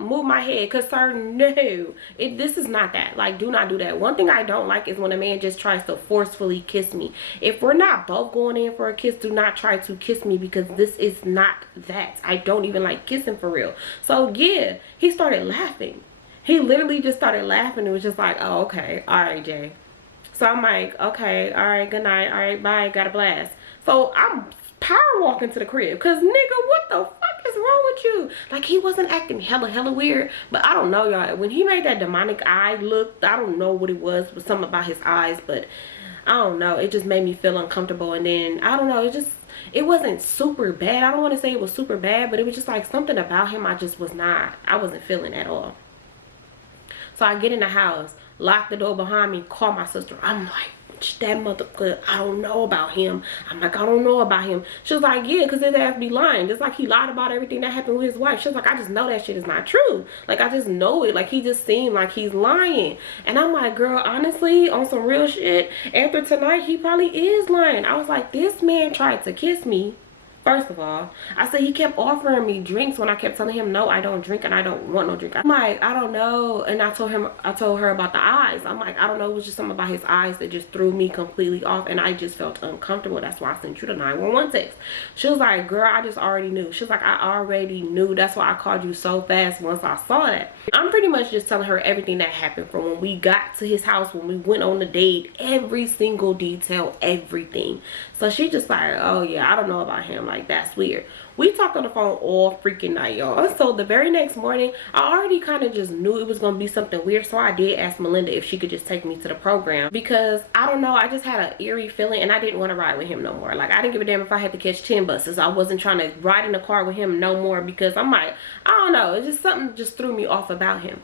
move my head, because sir, no, this is not that. Like, do not do that. One thing I don't like is when a man just tries to forcefully kiss me. If we're not both going in for a kiss, do not try to kiss me, because this is not that. I don't even like kissing for real. So yeah, he started laughing. He literally just started laughing. It was just like, oh, okay, all right, Jay. So I'm like, okay, all right, good night, all right, bye, got a blast. So I'm power walking to the crib, because nigga, what the fuck is wrong with you? Like, he wasn't acting hella weird, but I don't know, y'all. When he made that demonic eye look, I don't know what it was something about his eyes, but I don't know, it just made me feel uncomfortable. And then I don't know, it wasn't super bad. I don't want to say it was super bad, but it was just like something about him I wasn't feeling at all. So I get in the house. lock the door behind me, call my sister. I'm like, that motherfucker, I don't know about him. I'm like, I don't know about him. She was like, yeah, because his ass be lying. Just like he lied about everything that happened with his wife. She was like, I just know that shit is not true. Like, I just know it. Like, he just seemed like he's lying. And I'm like, girl, honestly, on some real shit, after tonight, he probably is lying. I was like, this man tried to kiss me. First of all, I said he kept offering me drinks when I kept telling him, no, I don't drink and I don't want no drink. I'm like, I don't know. And I told her about the eyes. I'm like, I don't know. It was just something about his eyes that just threw me completely off. And I just felt uncomfortable. That's why I sent you the 911 text. She was like, girl, I just already knew. She was like, I already knew. That's why I called you so fast once I saw that. I'm pretty much just telling her everything that happened from when we got to his house, when we went on the date, every single detail, everything. So she just like, oh yeah, I don't know about him. Like, that's weird. We talked on the phone all freaking night, y'all. So the very next morning, I already kind of just knew it was gonna be something weird. So I did ask Melinda if she could just take me to the program, because I don't know, I just had an eerie feeling and I didn't want to ride with him no more. Like, I didn't give a damn if I had to catch 10 buses. I wasn't trying to ride in the car with him no more, because I'm like, I don't know, it's just something just threw me off about him.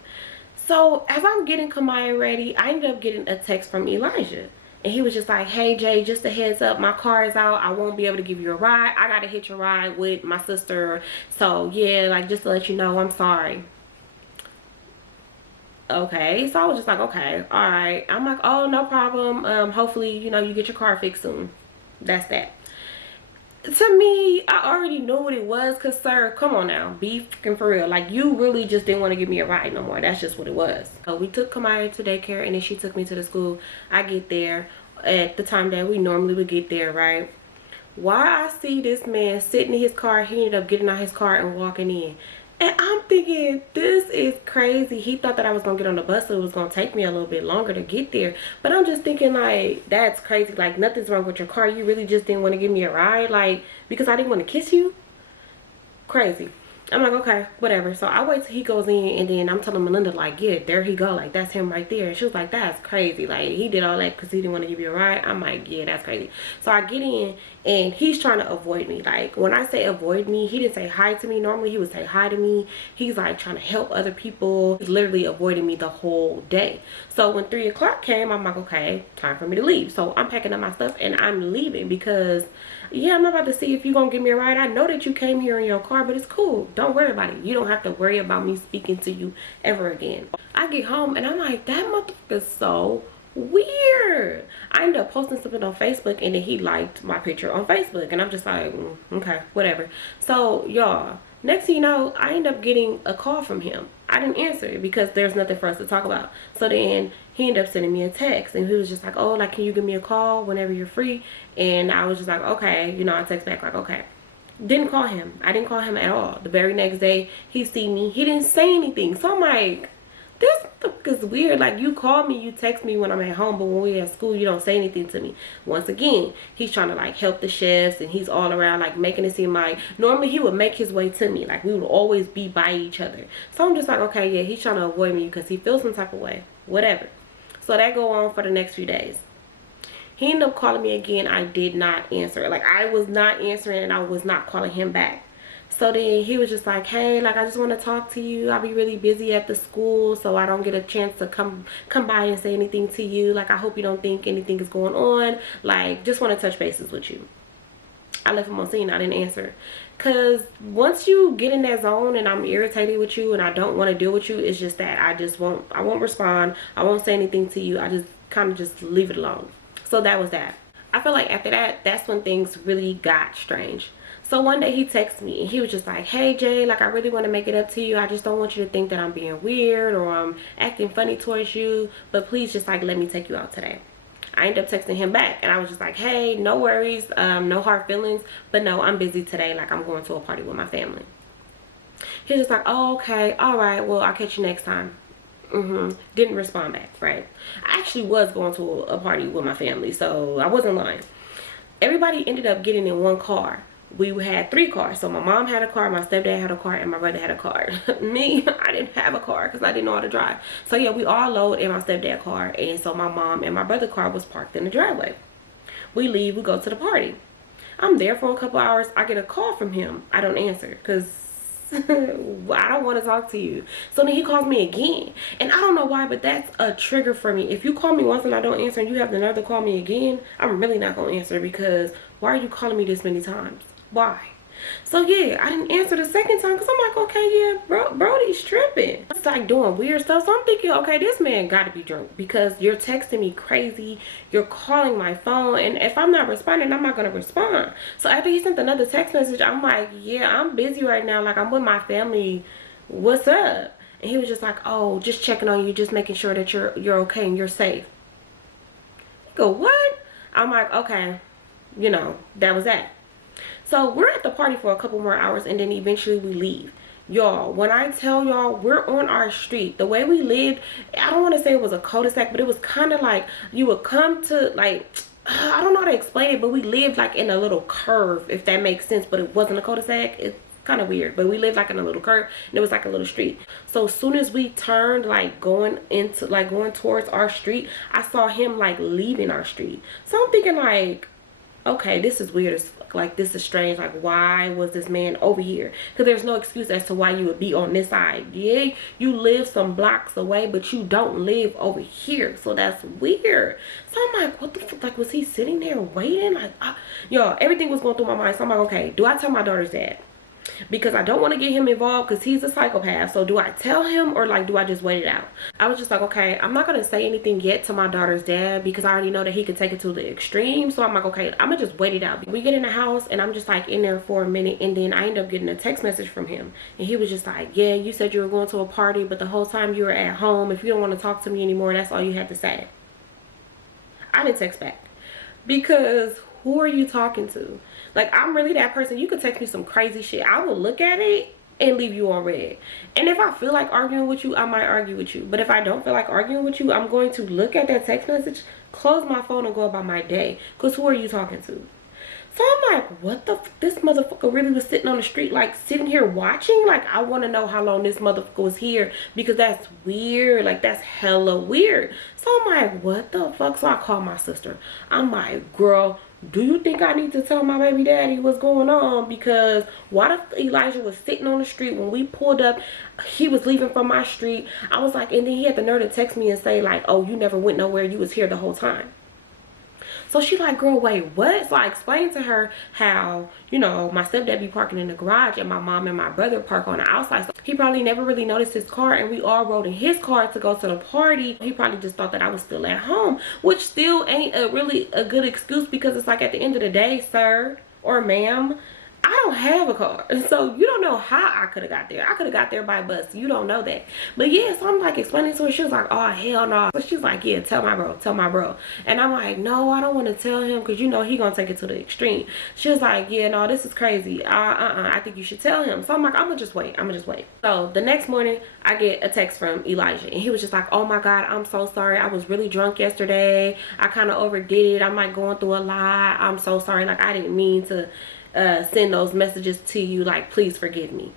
So as I'm getting Kamaya ready, I ended up getting a text from Elijah. And he was just like, hey, Jay, just a heads up, my car is out. I won't be able to give you a ride. I got to hitch a ride with my sister. So, yeah, like, just to let you know, I'm sorry. Okay. So I was just like, okay, all right. I'm like, oh, no problem. Hopefully, you know, you get your car fixed soon. That's that. To me, I already knew what it was, because, sir, come on now, be freaking for real. Like, you really just didn't want to give me a ride no more. That's just what it was. So we took Kamaya to daycare, and then she took me to the school. I get there at the time that we normally would get there, right? Why I see this man sitting in his car, he ended up getting out his car and walking in. And I'm thinking, this is crazy. He thought that I was going to get on the bus, so it was going to take me a little bit longer to get there. But I'm just thinking, like, that's crazy. Like, nothing's wrong with your car. You really just didn't want to give me a ride? Like, because I didn't want to kiss you? Crazy. I'm like, okay, whatever. So I wait till he goes in, and then I'm telling Melinda, like, yeah, there he go. Like, that's him right there. And she was like, that's crazy. Like, he did all that because he didn't want to give you a ride. I'm like, yeah, that's crazy. So I get in, and he's trying to avoid me. Like, when I say avoid me, he didn't say hi to me. Normally, he would say hi to me. He's, like, trying to help other people. He's literally avoiding me the whole day. So when 3 o'clock came, I'm like, okay, time for me to leave. So I'm packing up my stuff, and I'm leaving because, yeah, I'm not about to see if you're going to give me a ride. I know that you came here in your car, but it's cool. Don't worry about it. You don't have to worry about me speaking to you ever again. I get home, and I'm like, that motherfucker is so weird. I ended up posting something on Facebook, and then he liked my picture on Facebook, and I'm just like, okay, whatever. So, y'all, next thing you know, I end up getting a call from him. I didn't answer it because there's nothing for us to talk about. So then he ended up sending me a text, and he was just like, oh, like, can you give me a call whenever you're free? And I was just like, okay, you know, I text back like, okay. Didn't call him. I didn't call him at all. The very next day, he see me. He didn't say anything. So I'm like, this is weird. Like, you call me, you text me when I'm at home, but when we're at school, you don't say anything to me. Once again, he's trying to, like, help the chefs, and he's all around, like, making it seem like normally he would make his way to me. Like, we would always be by each other. So I'm just like, okay, yeah, he's trying to avoid me because he feels some type of way. Whatever. So that go on for the next few days. He ended up calling me again. I did not answer. Like, I was not answering, and I was not calling him back. So then he was just like, hey, like, I just want to talk to you. I'll be really busy at the school, so I don't get a chance to come by and say anything to you. Like, I hope you don't think anything is going on. Like, just want to touch bases with you. I left him on scene. I didn't answer. Because once you get in that zone and I'm irritated with you and I don't want to deal with you, it's just that I won't respond. I won't say anything to you. I just kind of just leave it alone. So that was that. I feel like after that, that's when things really got strange. So one day he texted me, and he was just like, hey Jay, like, I really want to make it up to you. I just don't want you to think that I'm being weird or I'm acting funny towards you, but please just, like, let me take you out today. I ended up texting him back, and I was just like, hey, no worries, no hard feelings, but no, I'm busy today. Like, I'm going to a party with my family. He was just like, oh, okay, all right, well, I'll catch you next time. Didn't respond back, right? I actually was going to a party with my family, so I wasn't lying. Everybody ended up getting in one car. We had 3 cars. So my mom had a car, my stepdad had a car, and my brother had a car. Me, I didn't have a car because I didn't know how to drive. So yeah, we all load in my stepdad's car, and so my mom and my brother's car was parked in the driveway. We leave, we go to the party. I'm there for a couple hours. I get a call from him. I don't answer because I don't want to talk to you. So then he calls me again. And I don't know why, but that's a trigger for me. If you call me once and I don't answer and you have the nerve to call me again, I'm really not going to answer, because why are you calling me this many times? Why? So yeah, I didn't answer the second time because I'm like, okay, yeah, Brody's tripping. It's like doing weird stuff. So I'm thinking, okay, this man got to be drunk, because you're texting me crazy, you're calling my phone, and if I'm not responding, I'm not going to respond. So after he sent another text message, I'm like, yeah, I'm busy right now. Like, I'm with my family. What's up? And he was just like, oh, just checking on you, just making sure that you're okay and you're safe. I go, what? I'm like, okay, you know, that was that. So we're at the party for a couple more hours, and then eventually we leave. Y'all, when I tell y'all, we're on our street. The way we lived, I don't want to say it was a cul-de-sac, but it was kind of like you would come to, like, I don't know how to explain it, but we lived like in a little curve, if that makes sense. But it wasn't a cul-de-sac. It's kind of weird, but we lived like in a little curve, and it was like a little street. So as soon as we turned, like going towards our street, I saw him like leaving our street. So I'm thinking like, okay, this is weird as fuck. Like, this is strange. Like, why was this man over here? Because there's no excuse as to why you would be on this side. Yeah, you live some blocks away, but you don't live over here. So that's weird. So I'm like, what the fuck? Like, was he sitting there waiting? Like, yo, everything was going through my mind. So I'm like, okay, do I tell my daughter's dad? Because I don't want to get him involved, because he's a psychopath. So do I tell him, or like do I just wait it out? I was just like, okay, I'm not going to say anything yet to my daughter's dad, because I already know that he can take it to the extreme. So I'm like, okay, I'm gonna just wait it out. We get in the house, and I'm just like in there for a minute, and then I end up getting a text message from him, and he was just like, yeah, you said you were going to a party, but the whole time you were at home. If you don't want to talk to me anymore, that's all you have to say. I didn't text back, because who are you talking to? Like, I'm really that person. You could text me some crazy shit, I will look at it and leave you on red. And if I feel like arguing with you, I might argue with you. But if I don't feel like arguing with you, I'm going to look at that text message, close my phone, and go about my day. Because who are you talking to? So I'm like, what the this motherfucker really was sitting on the street, like sitting here watching? Like, I want to know how long this motherfucker was here, because that's weird. Like, that's hella weird. So I'm like, what the fuck? So I call my sister. I'm like, girl, do you think I need to tell my baby daddy what's going on? Because what if Elijah was sitting on the street when we pulled up? He was leaving from my street. I was like, and then he had the nerve to text me and say like, oh, you never went nowhere, you was here the whole time. So she like, girl, wait, what? So I explained to her how, you know, my stepdad be parking in the garage, and my mom and my brother park on the outside. So he probably never really noticed his car, and we all rode in his car to go to the party. He probably just thought that I was still at home, which still ain't really a good excuse, because it's like, at the end of the day, sir or ma'am, I don't have a car, so you don't know how I could have got there. I could have got there by bus. You don't know that. But yeah, so I'm like explaining to her. She was like, oh, hell no. But she's like, yeah, tell my bro, tell my bro. And I'm like, no, I don't want to tell him, because you know he gonna take it to the extreme. She was like, yeah, no, this is crazy. I think you should tell him. So I'm like, I'm gonna just wait. So the next morning, I get a text from Elijah, and he was just like, oh my God, I'm so sorry. I was really drunk yesterday. I kind of overdid it. I'm like going through a lot. I'm so sorry. Like, I didn't mean to send those messages to you. Like, please forgive me.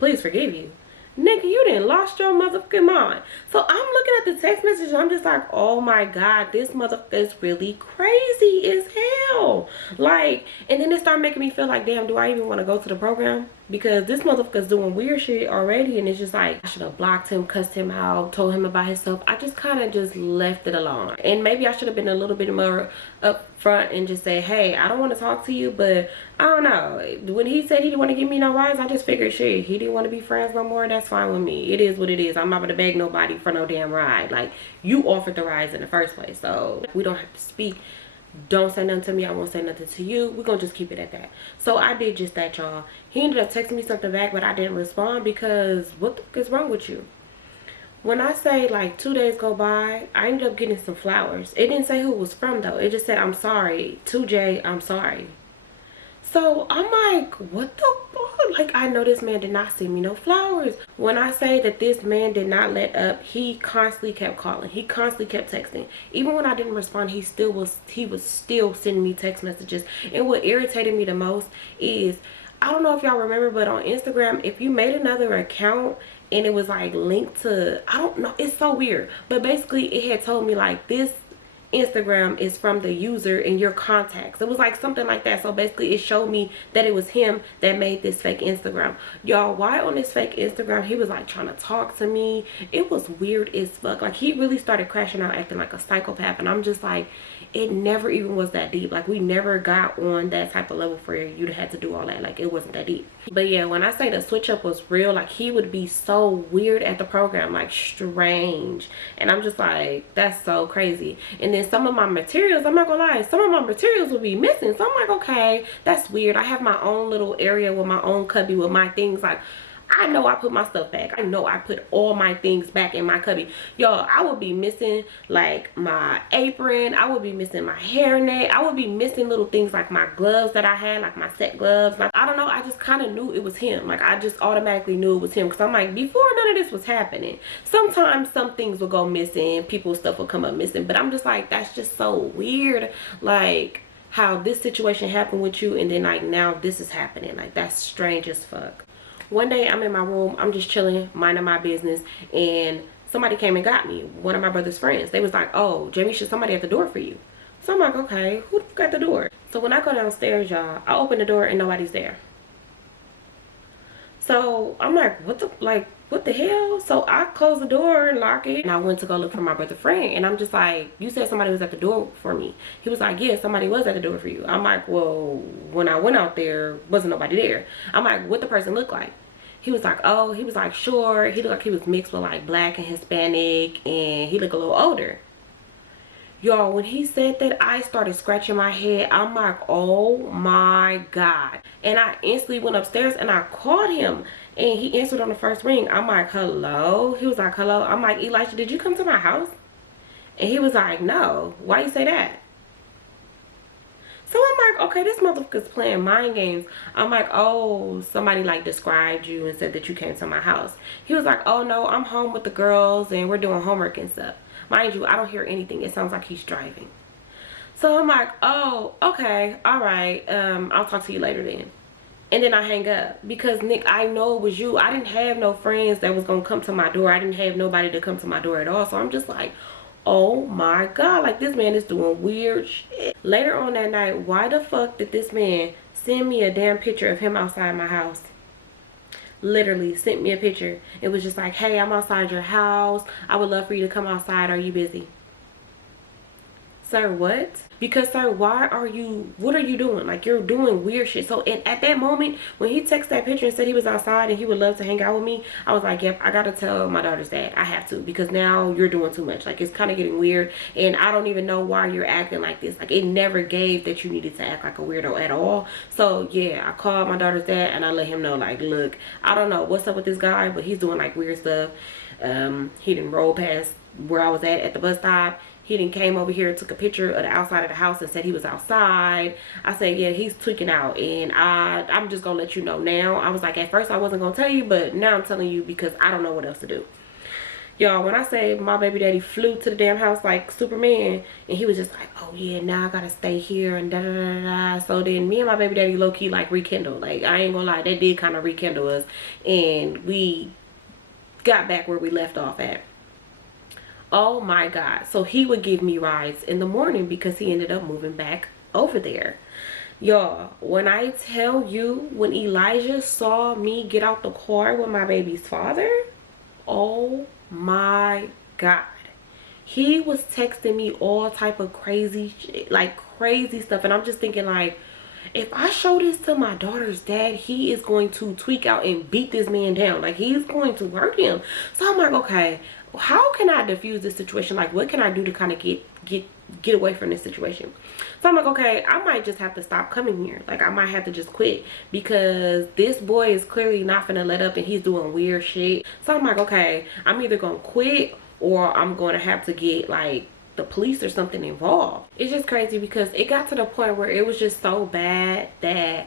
Please forgive you. Nigga, you done lost your motherfucking mind. So I'm looking at the text message, and I'm just like, oh my God, this motherfucker is really crazy as hell. Like, and then it started making me feel like, damn, do I even want to go to the program? Because this motherfucker's doing weird shit already, and it's just like, I should have blocked him, cussed him out, told him about himself. I just kind of just left it alone. And maybe I should have been a little bit more upfront and just say, hey, I don't want to talk to you, but I don't know. When he said he didn't want to give me no rides, I just figured, shit, he didn't want to be friends no more. That's fine with me. It is what it is. I'm not going to beg nobody for no damn ride. Like, you offered the rides in the first place, so we don't have to speak. Don't say nothing to me, I won't say nothing to you. We're gonna just keep it at that. So I did just that, y'all. He ended up texting me something back, but I didn't respond, because what the fuck is wrong with you? When I say like 2 days go by, I ended up getting some flowers. It didn't say who it was from though. It just said, I'm sorry, 2J, I'm sorry. So I'm like, what the fuck? Like, I know this man did not send me no flowers. When I say that this man did not let up, he constantly kept calling. He constantly kept texting. Even when I didn't respond, he was still sending me text messages. And what irritated me the most is, I don't know if y'all remember, but on Instagram, if you made another account and it was like linked to, I don't know, it's so weird. But basically it had told me like, this Instagram is from the user and your contacts. It was like something like that. So basically it showed me that it was him that made this fake Instagram. Y'all, why on this fake Instagram he was like trying to talk to me? It was weird as fuck. Like he really started crashing out acting like a psychopath, and I'm just like, it never even was that deep. Like we never got on that type of level for you to have to do all that. Like it wasn't that deep. But yeah, when I say the switch up was real, like he would be so weird at the program, like strange, and I'm just like, that's so crazy. And then some of my materials, I'm not gonna lie, some of my materials would be missing. So I'm like, okay, that's weird. I have my own little area with my own cubby with my things. Like I know I put my stuff back. I know I put all my things back in my cubby. Y'all, I would be missing like my apron. I would be missing my hairnet. I would be missing little things like my gloves that I had, like my set gloves. Like, I don't know. I just kind of knew it was him. Like, I just automatically knew it was him. Because I'm like, before none of this was happening, sometimes some things will go missing. People's stuff will come up missing. But I'm just like, that's just so weird. Like, how this situation happened with you and then like now this is happening. Like, that's strange as fuck. One day I'm in my room, I'm just chilling, minding my business, and somebody came and got me. One of my brother's friends. They was like, oh, Jamie, should somebody at the door for you? So I'm like, okay, who got the door? So when I go downstairs, y'all, I open the door and nobody's there. So I'm like, what the hell? So I close the door and lock it, and I went to go look for my brother friend, and I'm just like, you said somebody was at the door for me. He was like, yeah, somebody was at the door for you. I'm like, well, when I went out there, wasn't nobody there. I'm like, what the person look like? He was like, oh, he was like short. He looked like he was mixed with like black and Hispanic, and he looked a little older. Y'all, when he said that, I started scratching my head. I'm like, oh my God. And I instantly went upstairs and I called him, and he answered on the first ring. I'm like, hello? He was like, hello? I'm like, Elisha, did you come to my house? And he was like, no. Why you say that? So I'm like, okay, this motherfucker's playing mind games. I'm like, oh, somebody like described you and said that you came to my house. He was like, oh no, I'm home with the girls and we're doing homework and stuff. Mind you, I don't hear anything. It sounds like he's driving. So I'm like, oh, okay, all right. I'll talk to you later then. And then I hang up because, Nick, I know it was you. I didn't have no friends that was gonna come to my door. I didn't have nobody to come to my door at all. So I'm just like, oh my God, like this man is doing weird shit. Later on that night, why the fuck did this man send me a damn picture of him outside my house? Literally sent me a picture. It was just like, hey, I'm outside your house. I would love for you to come outside. Are you busy? Sir, what? Because, sir, what are you doing? Like, you're doing weird shit. So, and at that moment, when he texted that picture and said he was outside and he would love to hang out with me, I was like, yep, I gotta tell my daughter's dad. I have to, because now you're doing too much. Like, it's kind of getting weird, and I don't even know why you're acting like this. Like, it never gave that you needed to act like a weirdo at all. So, yeah, I called my daughter's dad and I let him know, like, look, I don't know what's up with this guy, but he's doing, like, weird stuff. He didn't roll past where I was at the bus stop. He didn't came over here, took a picture of the outside of the house and said he was outside. I said, yeah, he's tweaking out, and I'm just gonna let you know now. I was like, at first I wasn't gonna tell you, but now I'm telling you because I don't know what else to do. Y'all, when I say my baby daddy flew to the damn house like Superman, and he was just like, oh yeah, now I gotta stay here and da da da da. So then me and my baby daddy low-key like rekindled. Like, I ain't gonna lie, that did kind of rekindle us, and we got back where we left off at. Oh my God. So he would give me rides in the morning because he ended up moving back over there. Y'all, when I tell you, when Elijah saw me get out the car with my baby's father, oh my God. He was texting me all type of crazy shit, like crazy stuff. And I'm just thinking, like, if I show this to my daughter's dad, he is going to tweak out and beat this man down. Like, he's going to hurt him. So I'm like, okay, how can I diffuse this situation? Like, what can I do to kind of get away from this situation? So I'm like, okay, I might just have to stop coming here. Like, I might have to just quit, because this boy is clearly not finna let up and he's doing weird shit. So I'm like, okay, I'm either gonna quit or I'm gonna have to get like the police or something involved. It's just crazy because it got to the point where it was just so bad that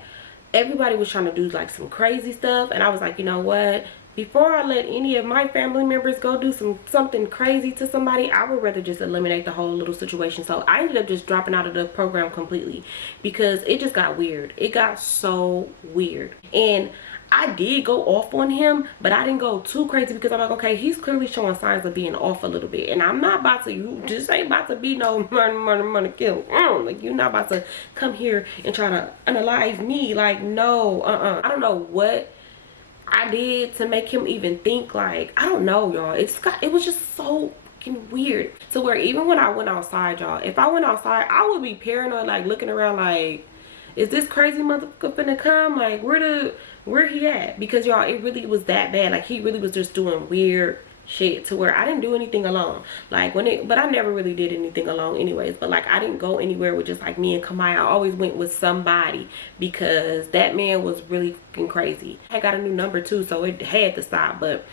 everybody was trying to do like some crazy stuff, and I was like, you know what, before I let any of my family members go do something crazy to somebody, I would rather just eliminate the whole little situation. So I ended up just dropping out of the program completely because it just got weird. It got so weird. And I did go off on him, but I didn't go too crazy because I'm like, okay, he's clearly showing signs of being off a little bit. And I'm not about to, you just ain't about to be no murder, kill. Like, you're not about to come here and try to unalive me. Like, no, I don't know what I did to make him even think, like, I don't know, y'all. It was just so fucking weird to where even when I went outside, y'all, if I went outside, I would be paranoid, like looking around like, is this crazy motherfucker finna come? Like, where he at? Because y'all, it really was that bad. Like, he really was just doing weird shit to where I didn't do anything alone. Like, but I never really did anything alone anyways. But like, I didn't go anywhere with just like me and Kamaya. I always went with somebody because that man was really fucking crazy. I got a new number too, so it had to stop. But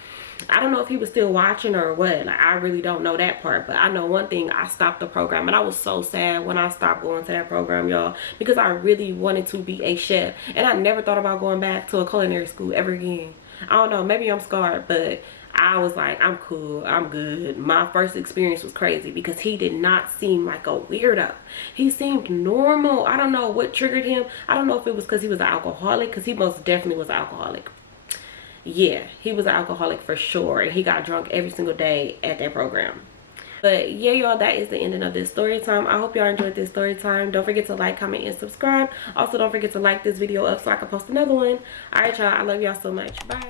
I don't know if he was still watching or what. Like, I really don't know that part. But I know one thing, I stopped the program. And I was so sad when I stopped going to that program, y'all, because I really wanted to be a chef. And I never thought about going back to a culinary school ever again. I don't know, maybe I'm scarred, but I was like, I'm cool, I'm good. My first experience was crazy because he did not seem like a weirdo. He seemed normal. I don't know what triggered him. I don't know if it was because he was an alcoholic, because he most definitely was an alcoholic. Yeah, he was an alcoholic for sure. And he got drunk every single day at that program. But yeah, y'all, that is the ending of this story time. I hope y'all enjoyed this story time. Don't forget to like, comment, and subscribe. Also, don't forget to like this video up so I can post another one. All right, y'all, I love y'all so much. Bye.